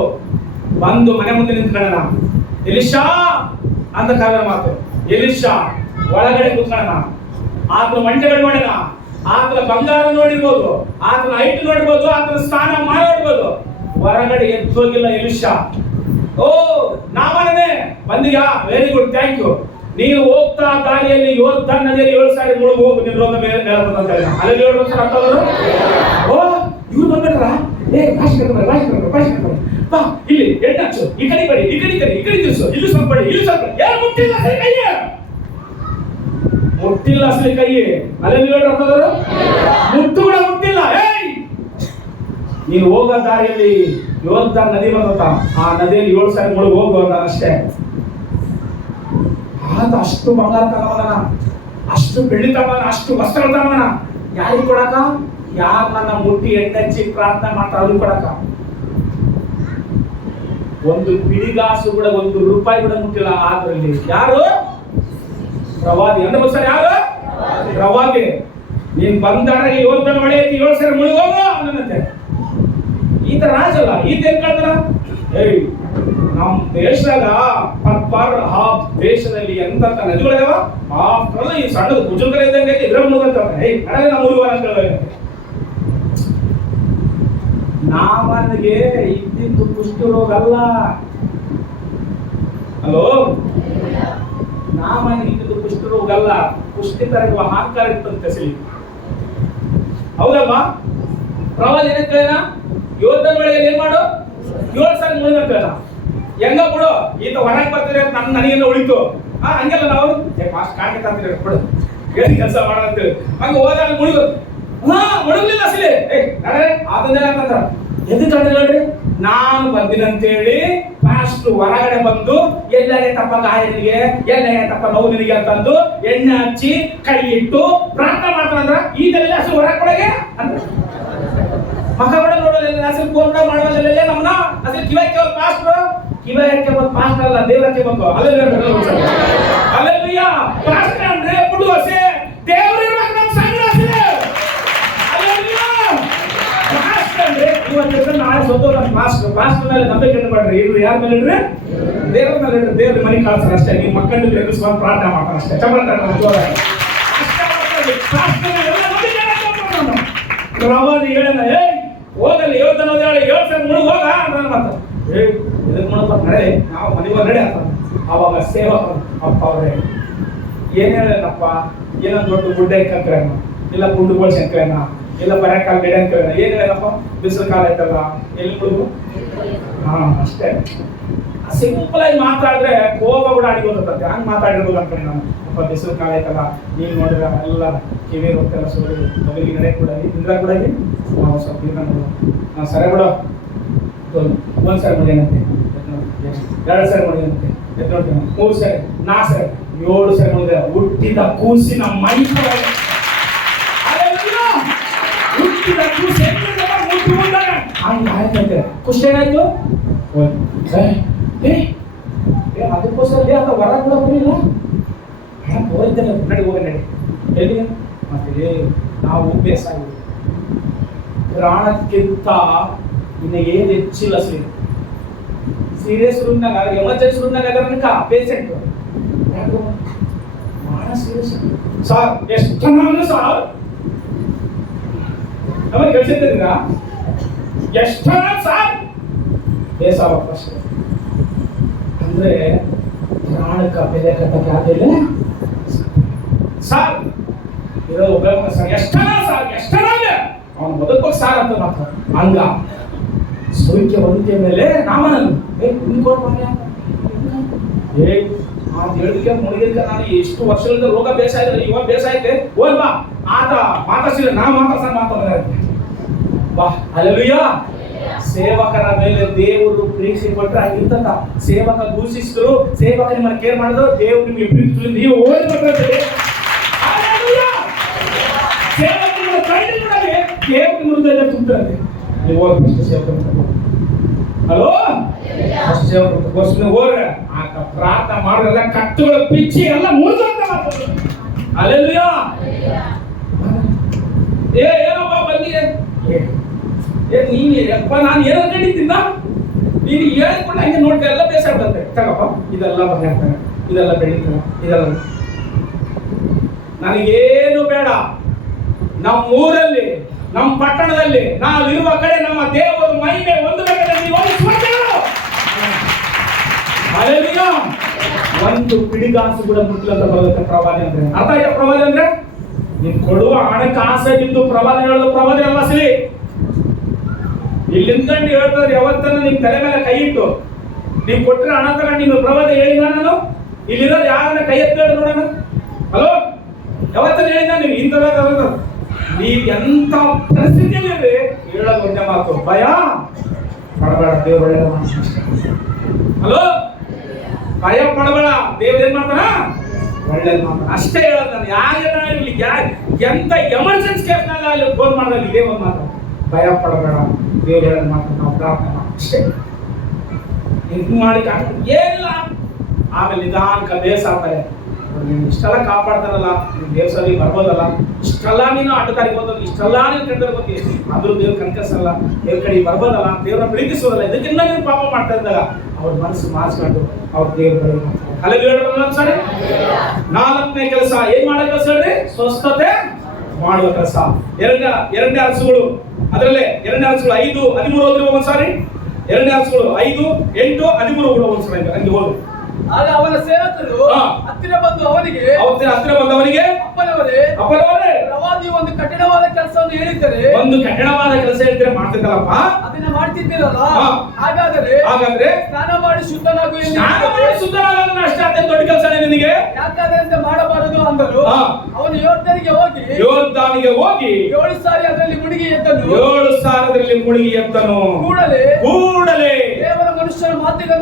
ಬಂದು ಮನೆ ಮುಂದೆ ನಿಂತ್ಕೊಳ್ಳೋಣ. ಎಲಿಷಾ ಅಂತ ಕಾವ್ಯ ಮಾತು. ಎಲಿಷಾ ಒಳಗಡೆ ಕೂತ್ಕೊಳ್ಳೋಣ. ಆತನ ಒಂಟೆಗಳು ನೋಡೋಣ, ಆತನ ಬಂಗಾರ ನೋಡಿರ್ಬೋದು, ಆತನ ಹೈಟ್ ನೋಡಿರ್ಬೋದು, ಆತನ ಸ್ಥಾನ ನೋಡಿರ್ಬೋದು. ಹೊರಗಡೆ ಎದ್ದೋಗಿಲ್ಲ ಎಲಿಷಾ. ಓ ನಾಮನೇ ಬಂದಿಯಾ? Very good, thank you. ನೀನು ಹೋಗ್ತಾ ದಾರಿಯಲ್ಲಿ ಯೋರ್ದನ್ ನದಿಯಲ್ಲಿ 7 ಸಾರಿ ಮುಳುಗು ಹೋಗು, ನಿನ್ನ ರೋಗ ಮೇಲೆ ಅಂತ ಹೇಳಿ ಅಲ್ಲಿ 7 ವರ್ಷ ಆಗ್ತದ್ರು. ಓ ಇವ್ರು ಬಂದ್ಬಿಟ್ರ? ಬಾ ಇಲ್ಲಿ ಎಣ್ಣೆ ಹಚ್ಚು, ಈ ಕಡೆ ಬಡಿ, ಈ ಕಡೆ ತಿರ್ಸು, ಇಲ್ಲಿ ಸ್ವಲ್ಪ ಬಡಿ, ಇಲ್ಲಿ ಸ್ವಲ್ಪ ಯಾರು ಮುಟ್ಟಿಲ್ಲ ಅಸಲಿ ಕೈ. ಅಲ್ಲಿ 7 ಆಗ್ತದ್ರು, ಮುಟ್ಟು ಕೂಡ ಮುಟ್ಟಿಲ್ಲ. ನೀನು ಹೋಗೋ ದಾರಿಯಲ್ಲಿ ಯೋರ್ದಾನ್ ನದಿ ಬರುತ್ತ, ಆ ನದಿಯಲ್ಲಿ 7 ಸಾರಿ ಮುಳುಗಿ ಹೋಗುವ ಅಷ್ಟೇ. ಆತ ಅಷ್ಟು ಬಂಗಾರ ತಗೋನ, ಅಷ್ಟು ಬೆಳ್ಳಿ ತಗೋನ, ಅಷ್ಟು ವಸ್ತ್ರ ತಗೋನ. ಯಾರಿಗೆ ಕೊಡಕ? ಯಾರು ನನ್ನ ಮುಟ್ಟಿ ಎಣ್ಣೆಚ್ಚಿ ಪ್ರಾರ್ಥನೆ ಮಾಡ್ತಾರೆ ಅವ್ರಿಗೆ ಕೊಡಕ. ಒಂದು ಪಿಡಿಗಾಸು ಕೂಡ, 1 ರೂಪಾಯಿ ಕೂಡ ಮುಟ್ಟಿಲ್ಲ ಆದ್ರಲ್ಲಿ. ಯಾರು? ಪ್ರವಾದಿ. ಅಂದ್ರೆ ಸರ್ ಯಾರು? ಪ್ರವಾದಿ. ನೀನ್ ಬಂದಾಗ ಯೋರ್ದಾನ್ ಹೊಳೆಯಕ್ಕೆ 7 ಸಾರಿ ಮುಳುಗಿ ಹೋಗು ಅನ್ನಂತೆ. ಈತ ರಾಜಲ್ಲ, ಈತ ಏನ್ ಕೇಳ್ತಾನ? ನಮ್ಮ ದೇಶದಾಗ ದೇಶದಲ್ಲಿ ಎಂತ ನದಿಗಳಿದಾವ, ಆಫ್ಟರ್ ಈ ಸಣ್ಣದು ಭುಜಂಕರ ಇದ್ದಂಗೆ ಇದ್ರ ಮುಳುಗಂತ ನಮ್ಮ ಊರುವಾರ ಅಂತ ಹೇಳ. ನಾಮನಿಗೆ ಇದ್ದಿದ್ದು ಕುಷ್ಠ ರೋಗ ಅಲ್ಲ. ಹಲೋ, ನಾಮನಿಗೆ ಇದ್ದಿದ್ದು ಕುಷ್ಠ ರೋಗ ಅಲ್ಲ, ಕುಷ್ಠಿ ತರಗುವ ಅಹಂಕಾರ ಇತ್ತಂತೆ ಸರಿ. ಹೌದಮ್ಮ? ಪ್ರವಾದಿ ಏನಂತ ಯೋಧನ ವೇಳೆಯಲ್ಲಿ ಏನ್ ಮಾಡು? 7 ಸಾರಿ ಮುಳುಗಂತ ಹೆಂಗ ಬಿಡು, ಈತ ಹೊರಗೆ ಬರ್ತಾರೆ ನನಗೆಲ್ಲ ಉಳಿತು. ಹಂಗೆಲ್ಲ ನಾವು ಫಾಸ್ಟ್ ಕಾಣಿಕೆ ತಂತೀರಿ ಬಿಡು, ಹೇಳಿ ಕೆಲಸ ಮಾಡಂತೇಳಿ ಹಂಗ ಹೋದಾಗ ಮುಳುಗು. ಮುಳುಗಲಿಲ್ಲ ಅಸಲಿ. ಆತಂದೇನಂತ ಎದ್ದು ಹೇಳ್ರಿ, ನಾನು ಬಂದಿನಂತೇಳಿ ಫಾಸ್ಟ್ ಹೊರಗಡೆ ಬಂದು ಎಲ್ಲೇ ತಪ್ಪ ಗಾಯನಿಗೆ, ಎಲ್ಲೇ ತಪ್ಪ ನೋವು ನಿನಗೆ ಅಂತಂದು ಎಣ್ಣೆ ಹಚ್ಚಿ ಕೈ ಇಟ್ಟು ಪ್ರಾರ್ಥನೆ ಮಾಡ್ತಾನಂದ್ರ ಈಗೆಲ್ಲ ಹಸು ಹೊರಗೆ ಕೊಡಗೆ ಅಂತ ಮಗ ಬಡ ನೋಡಲ್ಲ. ಹಸಿರು ಫೋನ್ ಮಾಡುವಲ್ಲ ನಮ್ಮನ್ನ ಹಸಿರು ಕಿವಕ್ಕೆ ಪಾಸ್ಟ್ರು, ಕಿವಕ್ಕೆ ಬಂದು ಪಾಸ್ಟ್ ಅಲ್ಲ, ದೇವರಕ್ಕೆ ಬಂದು ಅಲ್ಲೆಲ್ಲ ಪಾಸ್ಟ್ ಅಂದ್ರೆ ಪುಡುವಸೆ ದೇವರು ಇರುವಾಗ ನಮ್ಮ ಸಂಘ ಇವತ್ತು ನಾಳೆ ಸೋತೋ ನಮ್ಮ ಪಾಸ್ಟ್ ಮೇಲೆ ನಂಬಿಕೆ ಇಡಬೇಡ್ರಿ. ಇವ್ರು ಯಾರ ಮೇಲೆ ಇಡ್ರಿ? ದೇವ್ರ ಮೇಲೆ ಇಡ್ರಿ. ದೇವ್ರ ಮನೆ ಕಳ್ಸಾರ ಅಷ್ಟೇ. ನಿಮ್ಮ ಮಕ್ಕಳಿಗೆ ಎದುರಿಸುವಂತ ಪ್ರಾರ್ಥನೆ ಮಾಡ್ತಾರ ಅಷ್ಟೇ. ಪ್ರವಾದಿ ಹೇಳನ, ಹೋಗಲ್ಲ ಯೋಧನ 7 ಸಾರಿ ಮುಳುಗ್ ಹೋಗ ಅಂತ ಮಾತ. ಇದಕ್ಕೆ ಮುಳುಗ್ ನಡೆ, ನಾವು ಮನೆಗೆ ನಡೆ ಅಂತ. ಅವಾಗ ಸೇವಕ ಅಪ್ಪ ಅವ್ರೆ ಏನ್ ಹೇಳಪ್ಪ, ಏನೊಂದು ದೊಡ್ಡ ಗುಡ್ಡ ಕಂಕ್ರೇನ, ಇಲ್ಲ ಗುಂಡುಗಳು ಶಂಕರೇನ, ಇಲ್ಲ ಬರಕಾಲ ಗಿಡ ಅಂತ ಏನ್ ಹೇಳಪ್ಪ, ಬಿಸಿಲು ಕಾಲ ಐತಲ್ಲ ಎಲ್ಲಿ ಮುಳುಗು. ಅಷ್ಟೇ. ಸಿಂಪಲ್ ಆಗಿ ಮಾತಾಡಿದ್ರೆ ಕೋಪ ಕೂಡ ಅಡಿಗೋದಂತೆ. ಹಂಗೆ ಮಾತಾಡಿರ್ಬೋದು ಅನ್ಕೊಂಡೆ ನಾನು. ಅಪ್ಪ ಬಿಸಿಲು ಕಾಲ ಐತಲ್ಲ, ನೀನ್ ನೋಡಿದ್ರೆ ಎಲ್ಲ ಕಿವಿ ಹೋಗ್ತಾರ ಸೋರಿ ಮೊದಲಿಗೆ ನಡೆ ಕೂಡ ಇಂದ್ರ ಕೂಡ ನಾವು ಸ್ವಲ್ಪ ನಾವು ಸರಿ ಬಿಡೋ 1 ಸಾರಿ ಮುಡಿಯಂತೆ, 2 ಸಾರಿ ಮುಡಿಯಂತೆ, 3 ಸಾರಿ, 4 ಸಾರಿ, 7 ಸಾರಿ ಮುಡಿದ ಹುಟ್ಟಿದ ಕೂಸಿನ ಮೈ ಹುಟ್ಟಿದ ಕೂಸಿ ಹಂಗಾಯ್ತಂತೆ. ಖುಷಿ ಏನಾಯ್ತು? ಅದಕ್ಕೋಸ್ಕರ ಅಂತ ಹೊರ ಕೂಡ ಬರಲಿಲ್ಲ. ಹೋಯ್ತಲ್ಲ ನಡಿ ಹೋಗ ನಡಿ ಎಲ್ಲಿ ಮತ್ತೆ ನಾವು ಬೇಸಾಗಿ ಪ್ರಾಣಕ್ಕಿಂತ ಇನ್ನು ಏನು ಹೆಚ್ಚಿಲ್ಲ. ಸೀರಿಯಸ್ ರೂಮ್ನಾಗ ಎಮರ್ಜೆನ್ಸಿ ರೂಮ್ನಾಗ ಅದರ ಪೇಷಂಟ್ ಬಹಳ ಸೀರಿಯಸ್. ಸಾರ್ ಎಷ್ಟು ಚೆನ್ನಾಗಿ ಸಾರ್ ನಮಗೆ ಕಳಿಸಿದ್ದೀರ, ಎಷ್ಟು ಚೆನ್ನಾಗಿ ಸಾರ್ ಬೇಸಾವ ಪ್ರಶ್ನೆ ಅಂದ್ರೆ ಪ್ರಾಣಕ್ಕ ಬೆಲೆ ಕಟ್ಟಕ್ಕೆ ಆಗಿಲ್ಲ ಸರ್. ಇರೋ ಸರ್ ಎಷ್ಟನ ಸರ್ ಎಷ್ಟನ ಅವನು ಬದುಕೋಕ್ ಸಾರ್ ಅಂತ ಮಾತ್ರ ಹಂಗ ಸೌಖ್ಯ ಬಂದಿದ್ದ ಮೇಲೆ ನಾಮನನ್ನು ಆ ಹೇಳಿಕೆ ಮುಗಿದಕ್ಕೆ ನಾನು ಎಷ್ಟು ವರ್ಷಗಳಿಂದ ರೋಗ ಬೇಸಾಯ ಇವಾಗ ಬೇಸಾಯಕ್ಕೆ ಹೋಲ್ ಬಾ ಆತ ಮಾತಾಡ್ಸಿಲ್ಲ, ನಾ ಮಾತಾಡ್ತಾರೆ ಬಾ. ಹಲ್ಲೆಲೂಯಾ. ಸೇವಕರ ಮೇಲೆ ದೇವರು ಪ್ರೀತಿ ಕೊಟ್ಟರೆ ಆಗಿರ್ತದ. ಸೇವಕ ದೂಷಿಸಿದ್ರು, ಸೇವಕ ನಿಮ್ಮನ್ನು ಕೇರ್ ಮಾಡಿದ್ರು, ದೇವರು ನಿಮಗೆ ಪ್ರೀತಿಸಿದ್ರು, ನೀವು ಓದ್ಬೇಕಾದ್ರೆ ಸೇವಕ ನಿಮ್ಮ ಕೈಲಿ ಕೊಡಲಿ, ದೇವರು ನಿಮ್ಮ ಹೃದಯದ ತುಂಬಿರುತ್ತೆ. ನೀವು ಓದ್ಬೇಕು ಸೇವಕ. ಹಲೋ, ಸೇವಕ ಹೋದ್ರೆ ಆತ ಪ್ರಾರ್ಥನೆ ಮಾಡೋದೆಲ್ಲ ಕಟ್ಟುಗಳ ಪಿಚ್ಚಿ ಎಲ್ಲ ಮುರಿದಂತ ಮಾತಾಡ. ಹಲ್ಲೆಲೂಯಾ. ಏನಪ್ಪ ಬಂದಿದೆ ನೀನಪ್ಪ, ನಾನು ಏನೋ ಕಂಡಿದ್ದ ನೀನು ಹೇಳಿಕೊಂಡು ಹಂಗೆ ನೋಡ್ತಾ ಎಲ್ಲ ಬೇಸಾಯ ಬರುತ್ತೆ. ತಗಪ್ಪ ಇದೆಲ್ಲ ಬರ್ತಾರೆ, ಇದೆಲ್ಲ ಬೆಳೀತಾರೆ, ಇದೆಲ್ಲ ನನಗೇನು ಬೇಡ. ನಮ್ಮ ಊರಲ್ಲಿ, ನಮ್ಮ ಪಟ್ಟಣದಲ್ಲಿ, ನಾವಿರುವ ಕಡೆ ನಮ್ಮ ದೇವರು ಮಹಿಮೆ ಒಂದು ಒಂದು ಪಿಡಿಗಾಸು ಕೂಡ ಮುಟ್ಲಂತ ಬರುತ್ತೆ ಪ್ರವಾದಿ ಅಂದ್ರೆ. ಅರ್ಥ ಆಯ್ತಾ? ಪ್ರವಾದಿ ಅಂದ್ರೆ ನೀನ್ ಕೊಡುವ ಹಣಕ್ಕೆ ಆಸೆ ಬಿದ್ದು ಪ್ರವಾದಿ ಹೇಳೋದು ಪ್ರವಾದಿ ಅಲ್ಲ. ಸರಿ, ಇಲ್ಲಿಂದ ಹೇಳ್ತಾರೆ ಯಾವತ್ತನ ನಿಮ್ ತಲೆ ಮೇಲೆ ಕೈ ಇಟ್ಟು ನೀವು ಕೊಟ್ಟರೆ ಹಣ ತಗೊಂಡು ನಿಮ್ಮ ಪ್ರವಾದಿ ಹೇಳಿದ ನಾನು ಇಲ್ಲಿರೋದು ಯಾರನ್ನ ಕೈ ಎತ್ತ ನೋಡೋಣ. ಹಲೋ, ಯಾವತ್ತನ ಹೇಳಿದ ನೀವು ಇಂಥದ ನೀವು ಎಂತ ಪರಿಸ್ಥಿತಿಯಲ್ಲಿ ಹೇಳೋದು ಒಂದೇ ಮಾತು, ಭಯ ಪಡಬೇಡ, ದೇವ್ರು ಒಳ್ಳೆಯದು ಮಾಡ್ತಾನೆ. ಹಲೋ, ಭಯ ಪಡಬೇಡ, ದೇವ್ರು ಏನ್ ಮಾಡ್ತಾನ? ಒಳ್ಳೇದು ಮಾಡ್ತಾನೆ. ಅಷ್ಟೇ ಹೇಳೋದು ನಾನು. ಯಾರಿಗಾರ ಇಲ್ಲಿ ಎಂತ ಎಮರ್ಜೆನ್ಸಿ ಕೇಸ್ನಲ್ಲಿ ಅಲ್ಲಿ ಫೋನ್ ಮಾಡಿದಾಗ ಇದೇ ಒಂದು ಮಾತು, ಭಯ ಪಡಬೇಡ, ದೇವ್ರು ಹೇಳೋದು ಮಾಡ್ತಾನೆ, ನಾವು ಪ್ರಾರ್ಥನೆ ಮಾಡಿ ಅಷ್ಟೇ. ಹಿಂಗ್ ಮಾಡಿ ಏನಿಲ್ಲ. ಆಮೇಲೆ ನಿಧಾನಕ್ಕೆ ಬೇಸಾಗ್ತಾರೆ, ನೀನು ಇಷ್ಟೆಲ್ಲ ಕಾಪಾಡ್ತಾರಲ್ಲ, ನೀನು ದೇವಸ್ಥಾನಕ್ಕೆ ಬರ್ಬೋದಲ್ಲ, ಇಷ್ಟೆಲ್ಲ ನೀನು ಅಡ್ಡದಾರಿಗೆ ಹೋದಲ್ಲ, ಇಷ್ಟೆಲ್ಲ ನೀನು ಕಂಡು ಬರ್ತೀವಿ, ಆದ್ರೂ ದೇವ್ರ ಕನ್ಕಸಲ್ಲ, ದೇವ್ರ ಕಡೆ ಬರ್ಬೋದಲ್ಲ, ದೇವ್ರನ್ನ ಪ್ರೀತಿಸೋದಲ್ಲ, ಇದಕ್ಕಿಂತ ನೀನು ಪಾಪ ಮಾಡ್ತಾ ಇದ್ದಾಗ ಅವ್ರ ಮನಸ್ಸು ಮಾರ್ಸ್ಕೊಂಡು ಅವ್ರ ದೇವ್ರ ಕಡೆ ಅಲ್ಲಿಗೆ ಹೇಳೋಣ ಸರಿ. 4ನೇ ಕೆಲಸ ಏನ್ ಮಾಡೋ ಕೆಲಸ ಹೇಳ್ರಿ? ಸ್ವಸ್ಥತೆ ಮಾಡುವ ಕೆಲಸ. ಎರಡನೇ ಅರಸುಗಳು, ಅದರಲ್ಲೇ 2ನೇ ಅರಸುಗಳು 5:13 ಓದ್ರಿ ಒಂದ್ಸಾರಿ. 2ನೇ ಅರಸುಗಳು 5:8-13 ಕೂಡ ಒಂದ್ಸಲ ಹಂಗೆ ಓದು. ಆಗ ಅವನ ಸೇವಕರು ಹತ್ತಿರ ಬಂದು ಅವನಿಗೆ ಅಪ್ಪನವರೇ, ಪ್ರವಾದಿಯು ಒಂದು ಕಠಿಣವಾದ ಕೆಲಸವನ್ನು ಹೇಳಿದ್ದರೆ, ಒಂದು ಕಠಿಣವಾದ ಕೆಲಸ ಹೇಳಿದ್ರೆ ಮಾಡ್ತಿದ್ದಲ್ಲಪ್ಪ, ಅದನ್ನ ಮಾಡ್ತಿದ್ದೀರಲ್ಲ, ಹಾಗಾದ್ರೆ ಸ್ನಾನ ಮಾಡಿ ಶುದ್ಧನಾಗು ಎಂದು ಶುದ್ಧನಾಗೋದನ್ನ ಅಷ್ಟೇ ಅದೇ ದೊಡ್ಡ ಕೆಲಸನೇ ನಿನಗೆ, ಯಾಕಾದ್ರೆ ಮಾಡಬಾರದು ಅಂದರು. ಅವನು ಯೋರ್ದನಿಗೆ ಹೋಗಿ 7 ಸಾರಿ ಅದರಲ್ಲಿ ಮುಳುಗಿ ಎದ್ದನು. 7 ಸಾರದಲ್ಲಿ ಮುಳುಗಿ ಎದ್ದನು. ಕೂಡಲೇ ದೇವರ ಮನುಷ್ಯನ ಮಾತಿಗೆ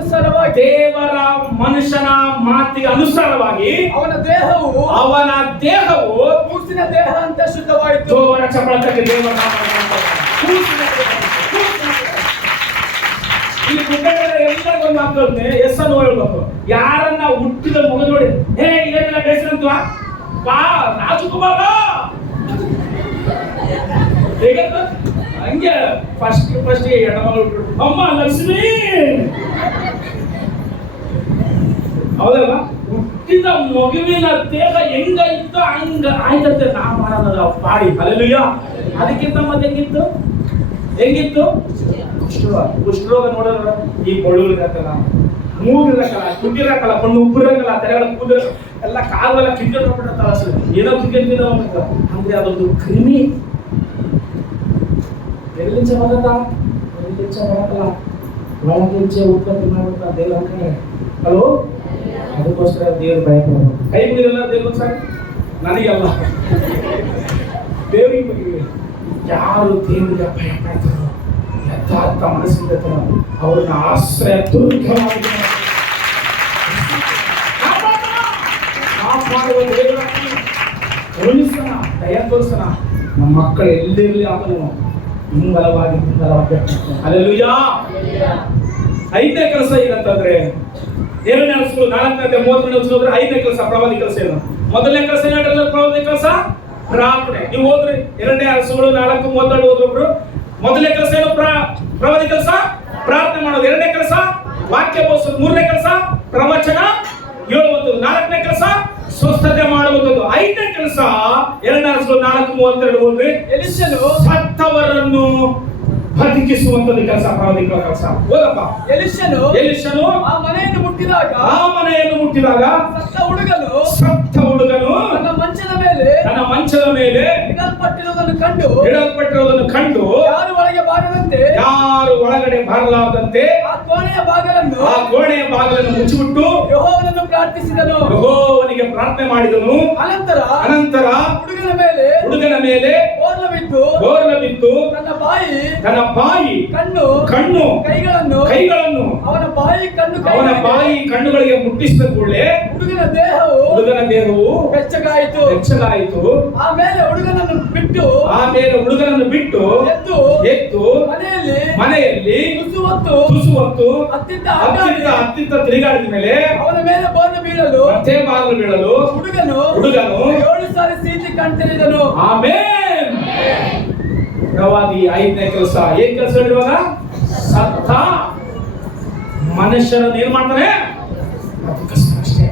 ಅನುಸಾರವಾಗಿ ಅವನ ದೇಹವು ಕೂಸಿನ ದೇಹ ಅಂತ ಶುದ್ಧವಾಯಿತು. ಜೋರ ಚಪಳಕ್ಕೆ ದೇವರ ಇಲ್ಲಿ ಎಲ್ಲರಿಗೂ ಮಾತಾಡ್ತೀನಿ, ಎಸ್ಸನ್ನು ಹೇಳ್ಬೇಕು. ಯಾರನ್ನ ಹುಟ್ಟಿದ ಮಗ ನೋಡಿ, ಹೇ ಇದನ್ನೆಲ್ಲ ಬೇಸರಂತ ಬಾ ರಾಜಕುಮಾರ ಹಂಗೆ ಫಸ್ಟ್ ಹೆಣ್ಮಗಳು ಅಮ್ಮ ಲಕ್ಷ್ಮೀ, ಹೌದಲ್ಲ? ಹುಟ್ಟಿದ ಮಗುವಿನ ದೇಹ ಹೆಂಗಾಯ್ತು ಹಂಗ ಆಯ್ತಂತೆ ನಾ ಮಾಡೋದ ಪಾಡಿ. ಅಲ್ಲೆಲ್ಲೂಯ್ಯ. ಅದಕ್ಕಿಂತ ಮತ್ತೆ ಹೆಂಗಿತ್ತು ಕುಷ್ಠರೋಗ ನೋಡಿದ್ರ ಈ ಬಳುಗಳು ಇರಕ್ಕಲ್ಲ, ಮೂಗು ಇರಕ್ಕಲ್ಲ, ಕುಟ್ಟಿರಕ್ಕಲ್ಲ, ಕಣ್ಣು ಉಪ್ಪು ಇರಕ್ಕಲ್ಲ, ತೆರೆಗಳ ಕೂದಲ ಎಲ್ಲ ಕಾಲೆಲ್ಲ ಕಿಂಡಿರ್ಬಿಟ್ಟಿರ್ತಾರ, ಏನೋ ಕಿಂಡಿ ಅಂದ್ರೆ ಅದೊಂದು ಕ್ರಿಮಿ. ಎಲ್ಲಿಂಚ ಬರಲ್ಲ, ಒಳಗಿಂಚೆ ಉತ್ಪತ್ತಿ ಮಾಡ್ಬಿಡ್ತಾ ದೇವ್ರ ಹಾಕಂದ್ರೆ. ಹಲೋ, ಅದಕ್ಕೋಸ್ಕರ ದೇವ್ರು ಭಯ ಪಡೋದು. ಕೈ ಮುಗಿರಲ್ಲ ದೇವ್ರ ಸಾರಿ, ನನಗೆಲ್ಲ ದೇವರಿಗೆ ಯಾರು ದೇವರಿಗೆ ಭಯ ಪಡ್ತಾರೋ, ಯಥಾರ್ಥ ಮನಸ್ಸಿಂದ ಅವ್ರನ್ನ ಆಶ್ರಯ ದುರ್ಗವಾಗಿ ಮಾಡುವ ದೇವರ ಉಳಿಸೋಣ, ದಯ ತೋರಿಸೋಣ. ನಮ್ಮ ಮಕ್ಕಳು ಎಲ್ಲಿರಲಿ ಆತನು ಮುಂಗಲವಾಗಿ ಅಲ್ಲೆಲ್ಲೂಯ್ಯ. 5ನೇ ಕೆಲಸ ಏನಂತಂದ್ರೆ 2ನೇ ಅರಸುಗಳು 4:32 5ನೇ ಕೆಲಸ ಪ್ರವಾದಿ ಕೆಲಸ ಏನು? ಮೊದಲನೇ ಕೆಲಸ ಏನಿಲ್ಲ, ಪ್ರವಾದಿ ಕೆಲಸ ಪ್ರಾರ್ಥನೆ. ನೀವು ಹೋದ್ರಿ 2ನೇ ಅರಸುಗಳು 4:32 ಓದೊಬ್ರು. ಮೊದಲನೇ ಕೆಲಸ ಏನು? ಪ್ರವಾದಿ ಕೆಲಸ ಪ್ರಾರ್ಥನೆ ಮಾಡೋದು. 2ನೇ ಕೆಲಸ ವಾಕ್ಯ ಬೋಧಿಸೋದು. 3ನೇ ಕೆಲಸ ಪ್ರವಚನ ಹೇಳುವಂಥದ್ದು. 4ನೇ ಕೆಲಸ ಸ್ವಸ್ಥತೆ ಮಾಡುವಂಥದ್ದು. 5ನೇ ಕೆಲಸ 2ನೇ ಅರಸುಗಳು 4:32 ಓದ್ರಿ. ಎಲಿಷನು ಸತ್ತವರನ್ನು ಬದುಕಿಸುವಂಥದ್ದು ಕೆಲಸ, ಪ್ರವಾದಿಗಳ ಕೆಲಸ. ಓದಪ್ಪ. ಎಲಿಷನು ಆ ಮನೆಯನ್ನು ಮುಟ್ಟಿದಾಗ ಸತ್ತ ಹುಡುಗನು ತನ್ನ ಮಂಚದ ಮೇಲೆ ಇಡಲ್ಪಟ್ಟಿರುವುದನ್ನು ಕಂಡು ಯಾರು ಒಳಗಡೆ ಬಾರಲಾರದಂತೆ ಆ ಕೋಣೆಯ ಬಾಗಿಲನ್ನು ಮುಚ್ಚಿಬಿಟ್ಟು ಯೆಹೋವನನ್ನು ಪ್ರಾರ್ಥಿಸಿದನು. ಯೆಹೋವನಿಗೆ ಪ್ರಾರ್ಥನೆ ಮಾಡಿದನು. ಅನಂತರ ಹುಡುಗನ ಮೇಲೆ ಬೋರ್ಲ ಬಿದ್ದು ತನ್ನ ಬಾಯಿ ಕಣ್ಣು ಕೈಗಳನ್ನು ಅವನ ಬಾಯಿ ಕಣ್ಣುಗಳಿಗೆ ಮುಟ್ಟಿಸಿದ ಕೂಡಲೇ ಹುಡುಗನ ದೇಹವು ಬೆಚ್ಚಗಾಯಿತು. ಆಮೇಲೆ ಹುಡುಗನನ್ನು ಬಿಟ್ಟು ಎದ್ದು ಮನೆಯಲ್ಲಿ ತುಸುವತ್ತು ಅತ್ತಿತ್ತ ತಿರುಗಾಡಿದ ಮೇಲೆ ಅವನ ಮೇಲೆ ಬಾಗಿಲು ಬೀಳಲು ಹುಡುಗನು 7 ಸಾರಿ ಸೀಟಿ ಕಾಣ್ತಿರಿದನು. ಆಮೇಲೆ ಪ್ರವಾದಿ 5ನೇ ಕೆಲಸ ಏನ್ ಕೆಲಸ ಹೇಳಿರುವಾಗ ಸತ್ತ ಮನುಷ್ಯರನ್ನು ಏನ್ ಮಾಡ್ತಾನೆ? ಅಷ್ಟೇ.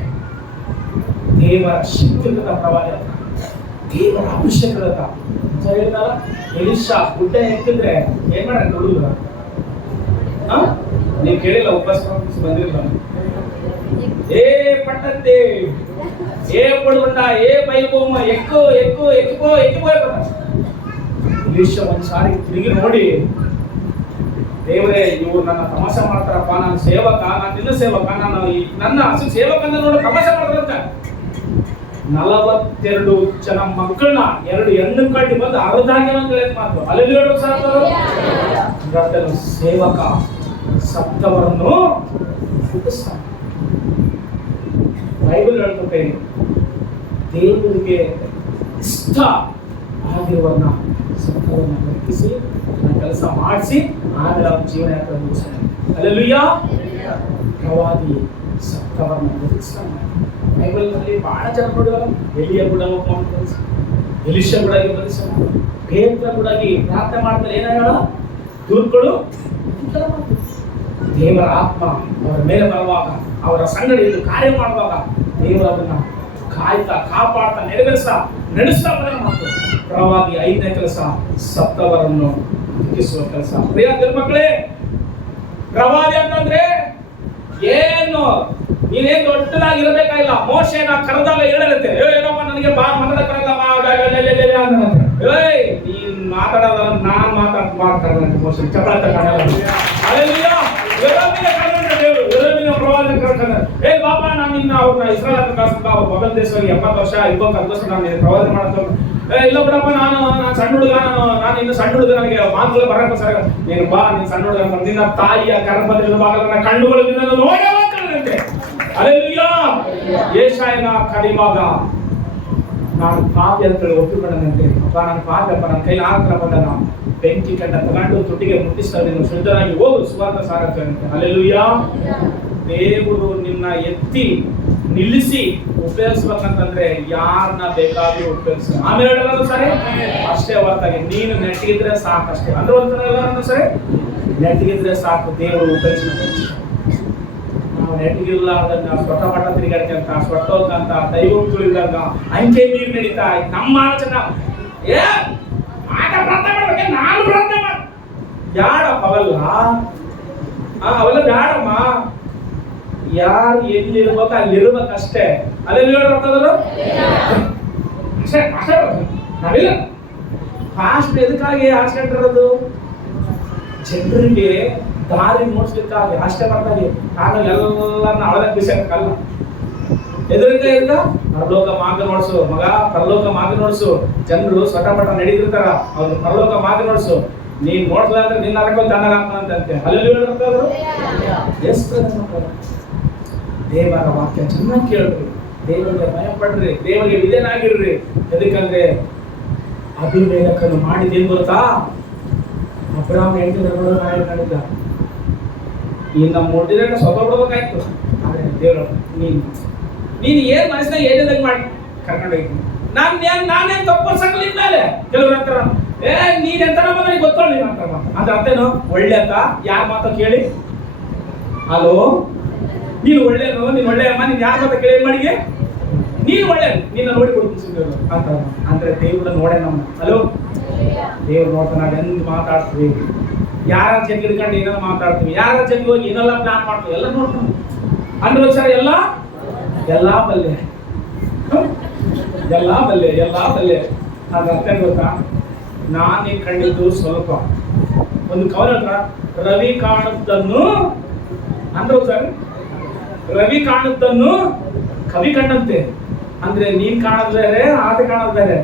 ದೇವರ ಶಕ್ತಿಗತ ಪ್ರವಾದಿ, ದೇವರ ಅಭಿಷೇಕದ ಹೇಳಿದಾರ. ಎಲಿಷಾ ಗುಡ್ಡ ಎತ್ತಿದ್ರೆ ಏನ್ ಮಾಡ ಹುಡುಗ ನೀವು ಕೇಳಿಲ್ಲ, ಉಪವಾಸ ಬಂದಿರಲ್ಲ. ಏ ಪಟ್ಟದ್ದೆ, ಏ ಪಡ್ಕೊಂಡ, ಏ ಬೈಬೋಮ್ಮ, ಎಕ್ಕು ಎಲಿಷಾ ಒಂದ್ ಸಾರಿ ತಿರುಗಿ ನೋಡಿ, ದೇವರೇ ಇವ್ರು ನನ್ನ ತಮಾಷೆ ಮಾಡ್ತಾರಪ್ಪ, ನಾನು ಸೇವಕ, ನಾನು ನಿನ್ನ ಸೇವಕ, ನಾನು ನನ್ನ ಸೇವಕನ ನೋಡಿ ತಮಾಷೆ ಮಾಡ್ತಾರಂತ. 42 ಜನ ಮಕ್ಕಳನ್ನ 2 ಹೆಣ್ಣು ಕಟ್ಟಿ ಬಂದು ಅರ್ಧಾಗೆ ಒಂದು ಮಾತು ಅಲ್ಲಿ ಸೇವಕ ಸತ್ತವರನ್ನು ಹುಟ್ಟಿಸ್ತಾನೆ. ಬೈಬಲ್ ಹೇಳ್ತದೆ ದೇವರಿಗೆ ಇಷ್ಟ ಆಗಿರುವನ್ನ ಸತ್ತವರನ್ನ ಲೆಕ್ಕಿಸಿ ಕೆಲಸ ಮಾಡಿಸಿ ಆಮೇಲೆ ಅವನ ಜೀವನ ಯಾತ್ರೆ ಮುಗಿಸ್ತಾನೆ. ಅಲ್ಲೆಲ್ಲೂಯ್ಯ. ಪ್ರವಾದಿ ಸತ್ತವರನ್ನ ಬದುಕಿಸ್ತಾನೆ. ಬೈಬಲ್ ನಲ್ಲಿ ಬಹಳ ಜನ ನೋಡಿದಲ್ಲ, ಎಲಿಯ ಕೂಡ ಎಲಿಷ ಕೂಡ ಪೇತ್ರ ಕೂಡ ಪ್ರಾರ್ಥನೆ ಮಾಡ್ತಾರೆ. ಏನಾಗ ದೂರ್ಗಳು ದೇವರ ಆತ್ಮ ಅವರ ಮೇಲೆ ಬರುವಾಗ, ಅವರ ಸಂಗಡ ಇದು ಕಾರ್ಯ ಮಾಡುವಾಗ ದೇವರನ್ನ ಕಾಯ್ತಾ ಕಾಪಾಡ್ತಾ ನಡೆಸ್ತಾ ಬರೋ ಮಾತು ಪ್ರವಾದಿ. 5ನೇ ಕೆಲಸ ಸತ್ತವರನ್ನು ಬದುಕಿಸುವ ಕೆಲಸ. ಪ್ರಿಯ ಮಕ್ಕಳೇ, ಪ್ರವಾದಿ ಅಂತಂದ್ರೆ ಏನು ನೀನೇನ್ ದೊಡ್ಡದಾಗಿರ್ಬೇಕಾಗಿಲ್ಲ. ಮೋಶೆನ ಕರೆದಾಗ ಹೇಳಿರುತ್ತೆ, ಏನಪ್ಪ ನನಗೆ ಮಾತಾಡ ಕರಲ್ಲ, ನೀನ್ ಮಾತಾಡೋದ ನಾನ್ ಮಾತಾಡ್ತಾರೆ ಮೋಶೆ ಚಪ್ಪಳ ಪ್ರವಾದಿ ಕರ್ಕೊಂಡ್ರೆ, ಬಾಪ ನಾನು ನಿನ್ನ ಅವ್ರನ್ನ ಇಸ್ರಾಯೇಲ್ ಹತ್ರ ಕಳ್ಸ್ಬಿಟ್ಟು ಅವ್ರ ಮೊದಲ ದೇಶವಾಗಿ 70 ವರ್ಷ 20 ವರ್ಷ ನಾನು ಪ್ರವಾದಿ ಮಾಡ್ತೇನೆ. ಇಲ್ಲ ಬಿಡಪ್ಪ, ನಾನು ಸಣ್ಣ ಹುಡುಗ, ನಾನು ಇನ್ನು ಸಣ್ಣ ಹುಡುಗ, ನನಗೆ ಮಾತುಗಳು ಬರಕ್ಕೆ ಸರ್. ನೀನು ಬಾ, ನೀನ್ ಸಣ್ಣ ಹುಡುಗ, ನಿನ್ನ ತಾಯಿಯ ಗರ್ಭದಲ್ಲಿರುವಾಗ ನನ್ನ ಕಣ್ಣುಗಳು ನಿನ್ನನ್ನು ನೋಡೇ ಮಾತಾಡುತ್ತೆ. ಅಲ್ಲೆಲ್ಲೂಯ್ಯ. ಯೆಶಾಯನ ಕಡಿವಾಗ ನಾನು ಪಾಪಿ ಅಂತೇಳಿ ಒಪ್ಪಿಕೊಂಡಂತೆ, ಅಪ್ಪ ನನ್ನ ಪಾಪಪ್ಪ, ನನ್ನ ಕೈಲಿ ಆತರ ಬಂದಾಗ ಬೆಂಕಿ ಕಂಡ ತಗೊಂಡು ತುಟ್ಟಿಗೆ ಮುಟ್ಟಿಸ್ತಾ ನೀನು ಶುದ್ಧರಾಗಿ ಹೋಗು ಸುವಾರ್ಥ ಸಾರಕ್ಕೆ ಅಂತ. ಅಲ್ಲೆಲ್ಲೂಯ್ಯ. ದೇವರು ನಿನ್ನ ಎತ್ತಿ ನಿಲ್ಲಿಸಿ ಉಪಯೋಗಿಸ್ಬೇಕಂತಂದ್ರೆ ಯಾರನ್ನ ಬೇಕಾದ್ರೂ ಉಪಯೋಗಿಸ. ಆಮೇಲೆ ಹೇಳೋದು ಸರಿ ಅಷ್ಟೇ ಹೊರತಾಗಿ ನೀನು ನೆಟ್ಟಿಗಿದ್ರೆ ಸಾಕಷ್ಟೇ ಅಂದ್ರೆ ಒಂದ್ಸಲ ಸರಿ ನೆಟ್ಟಿಗಿದ್ರೆ ಸಾಕು. ದೇವರು ಉಪಯೋಗಿಸ್ಬೇಕು. ನಾವು ನೆಟ್ಟಿಗಿಲ್ಲ ಅದನ್ನ ಸ್ವಟ ಮಟ್ಟ ತಿರುಗಾಡ್ಕಂತ ಸ್ವಟ್ಟೋದಂತ ದೈವಗಳು ಇದ್ದಾಗ ಅಂಕೆ ನೀರು ನಡೀತಾ ನಮ್ಮ ಆಲೋಚನೆ ಆಟ ಪ್ರಾರ್ಥನೆ ಮಾಡ್ಬೇಕೆ, ನಾನು ಪ್ರಾರ್ಥನೆ ಮಾಡ ಬ್ಯಾಡಪ್ಪ ಅವೆಲ್ಲ. ಅವೆಲ್ಲ ಬ್ಯಾಡಮ್ಮ. ಯಾರು ಎಲ್ಲಿರ್ಬೇಕು ಅಲ್ಲಿರ್ಬೇಕಷ್ಟೇ. ಅಲ್ಲೆಲ್ಲಿ ಹೇಳ್ಬರ್ತದಲ್ಲ ಅಷ್ಟೇ ಅಷ್ಟೇ. ನಾವಿಲ್ಲ ಫಾಸ್ಟ್ ಎದಕ್ಕಾಗಿ ಹಾಸ್ಕೊಂಡಿರೋದು ಜನರಿಗೆ ದಾರಿ ನೋಡ್ಸ್ಲಿಕ್ಕಾಗಿ ಅಷ್ಟೇ ಬರ್ತಾರೆ. ಆಮೇಲೆ ಎಲ್ಲರನ್ನ ಅಳದಕ್ಕೆ ಬಿಸಾಕಲ್ಲ. ಎದುರಿಗೆ ಇಲ್ಲ ಪರಲೋಕ ಮಾರ್ಗ ನೋಡ್ಸು ಮಗ, ಪರಲೋಕ ಮಾರ್ಗ ನೋಡ್ಸು. ಜನರು ಸ್ವಟಪಟ ನಡೀತಿರ್ತಾರ, ಅವ್ರು ಪರಲೋಕ ಮಾರ್ಗ ನೋಡ್ಸು. ನೀನ್ ನೋಡ್ಸಲ ಅಂದ್ರೆ ನಿನ್ನ ಅದಕ್ಕೊಂದು ತಣ್ಣಗಾಗ್ತಂತೆ. ಅಲ್ಲೆಲ್ಲಿ ಹೇಳ್ಬರ್ತದ್ರು ಎಷ್ಟು ದೇವರ ವಾಕ್ಯ ಚೆನ್ನಾಗಿ ಕೇಳ್ರಿ, ದೇವರಿಗೆ ಭಯ ಪಡ್ರಿ, ದೇವರಿಗೆ ವಿಧೇಯನಾಗಿರ್ರಿ. ಎದಕ್ಕಂದ್ರೆ ಅಭಿಮೇಲಕನು ಮಾಡಿದೇನು ಗೊತ್ತಾ? ಅಬ್ರಾಹ್ಮ 8 ಮಾಡಿದ್ದ. ಇನ್ನು 3 ದಿನ ಸ್ವಲ್ಪ ಬಿಡ್ಬೇಕಾಯ್ತು. ಆದ್ರೆ ದೇವರು ನೀನು ಏನ್ ಮನಸ್ಸಿನಾಗ ಏನಿದಂಗೆ ಮಾಡಿ ಕರ್ಕೊಂಡೋಗಿ ನಾನೇನ್ ತಪ್ಪರ್ಸಕ್ಲಿ ಮೇಲೆ ಕೆಲವ್ರ ಹತ್ರ ನೀನ್ ಎಂತ ನನಗೆ ಗೊತ್ತೋಳಿ ಅಂತ ಅಂದ್ರೆ ಅರ್ಥೇನು ಒಳ್ಳೆ ಅಂತ ಯಾರ ಮಾತ ಕೇಳಿ. ಹಲೋ, ನೀನು ಒಳ್ಳೆನು, ನೀನ್ ಒಳ್ಳೆ ಅಮ್ಮ, ನೀನ್ ಯಾರ ಮಾತ ಕೇಳಿ ಮಾಡಿಗೆ ನೀನ್ ಒಳ್ಳೆ, ನಿನ್ನ ನೋಡಿ ಕೊಡ್ತೀನಿ ಅಂತ ಅಂದ್ರೆ ದೇವ್ರ ನೋಡೇ ನಮ್ಮ. ಹಲೋ, ದೇವ್ರು ನೋಡ್ತಾ ನಾವು ಎಂದ್ ಮಾತಾಡ್ತೀವಿ, ಯಾರ ಜೊತೆ ಹಿಡ್ಕೊಂಡು ಏನಾರ ಮಾತಾಡ್ತೀವಿ, ಯಾರ ಜೊತೆ ಹೋಗಿ ಏನೆಲ್ಲ ಪ್ಲಾನ್ ಮಾಡ್ತೀವಿ, ಎಲ್ಲ ನೋಡ್ತೀವಿ ಅಂದ್ರೆ ಸರ್ ಎಲ್ಲ ಬಲ್ಲೆ ಅದ್ರ ಅರ್ಥ ಗೊತ್ತಾ? ನಾನೇ ಕಂಡಿದ್ದು ಸ್ವಲ್ಪ ಒಂದು ಕವನ ಹತ್ರ ರವಿ ಕಾಣುತ್ತನ್ನು ಅಂದ್ರೆ ಸರ್ ರವಿ ಕಾಣುತ್ತನ್ನು ಕವಿ ಕಂಡಂತೆ. ಅಂದ್ರೆ ನೀನ್ ಕಾಣೋದು ಬೇರೆ, ಆತ ಕಾಣೋದು ಬೇರೆ.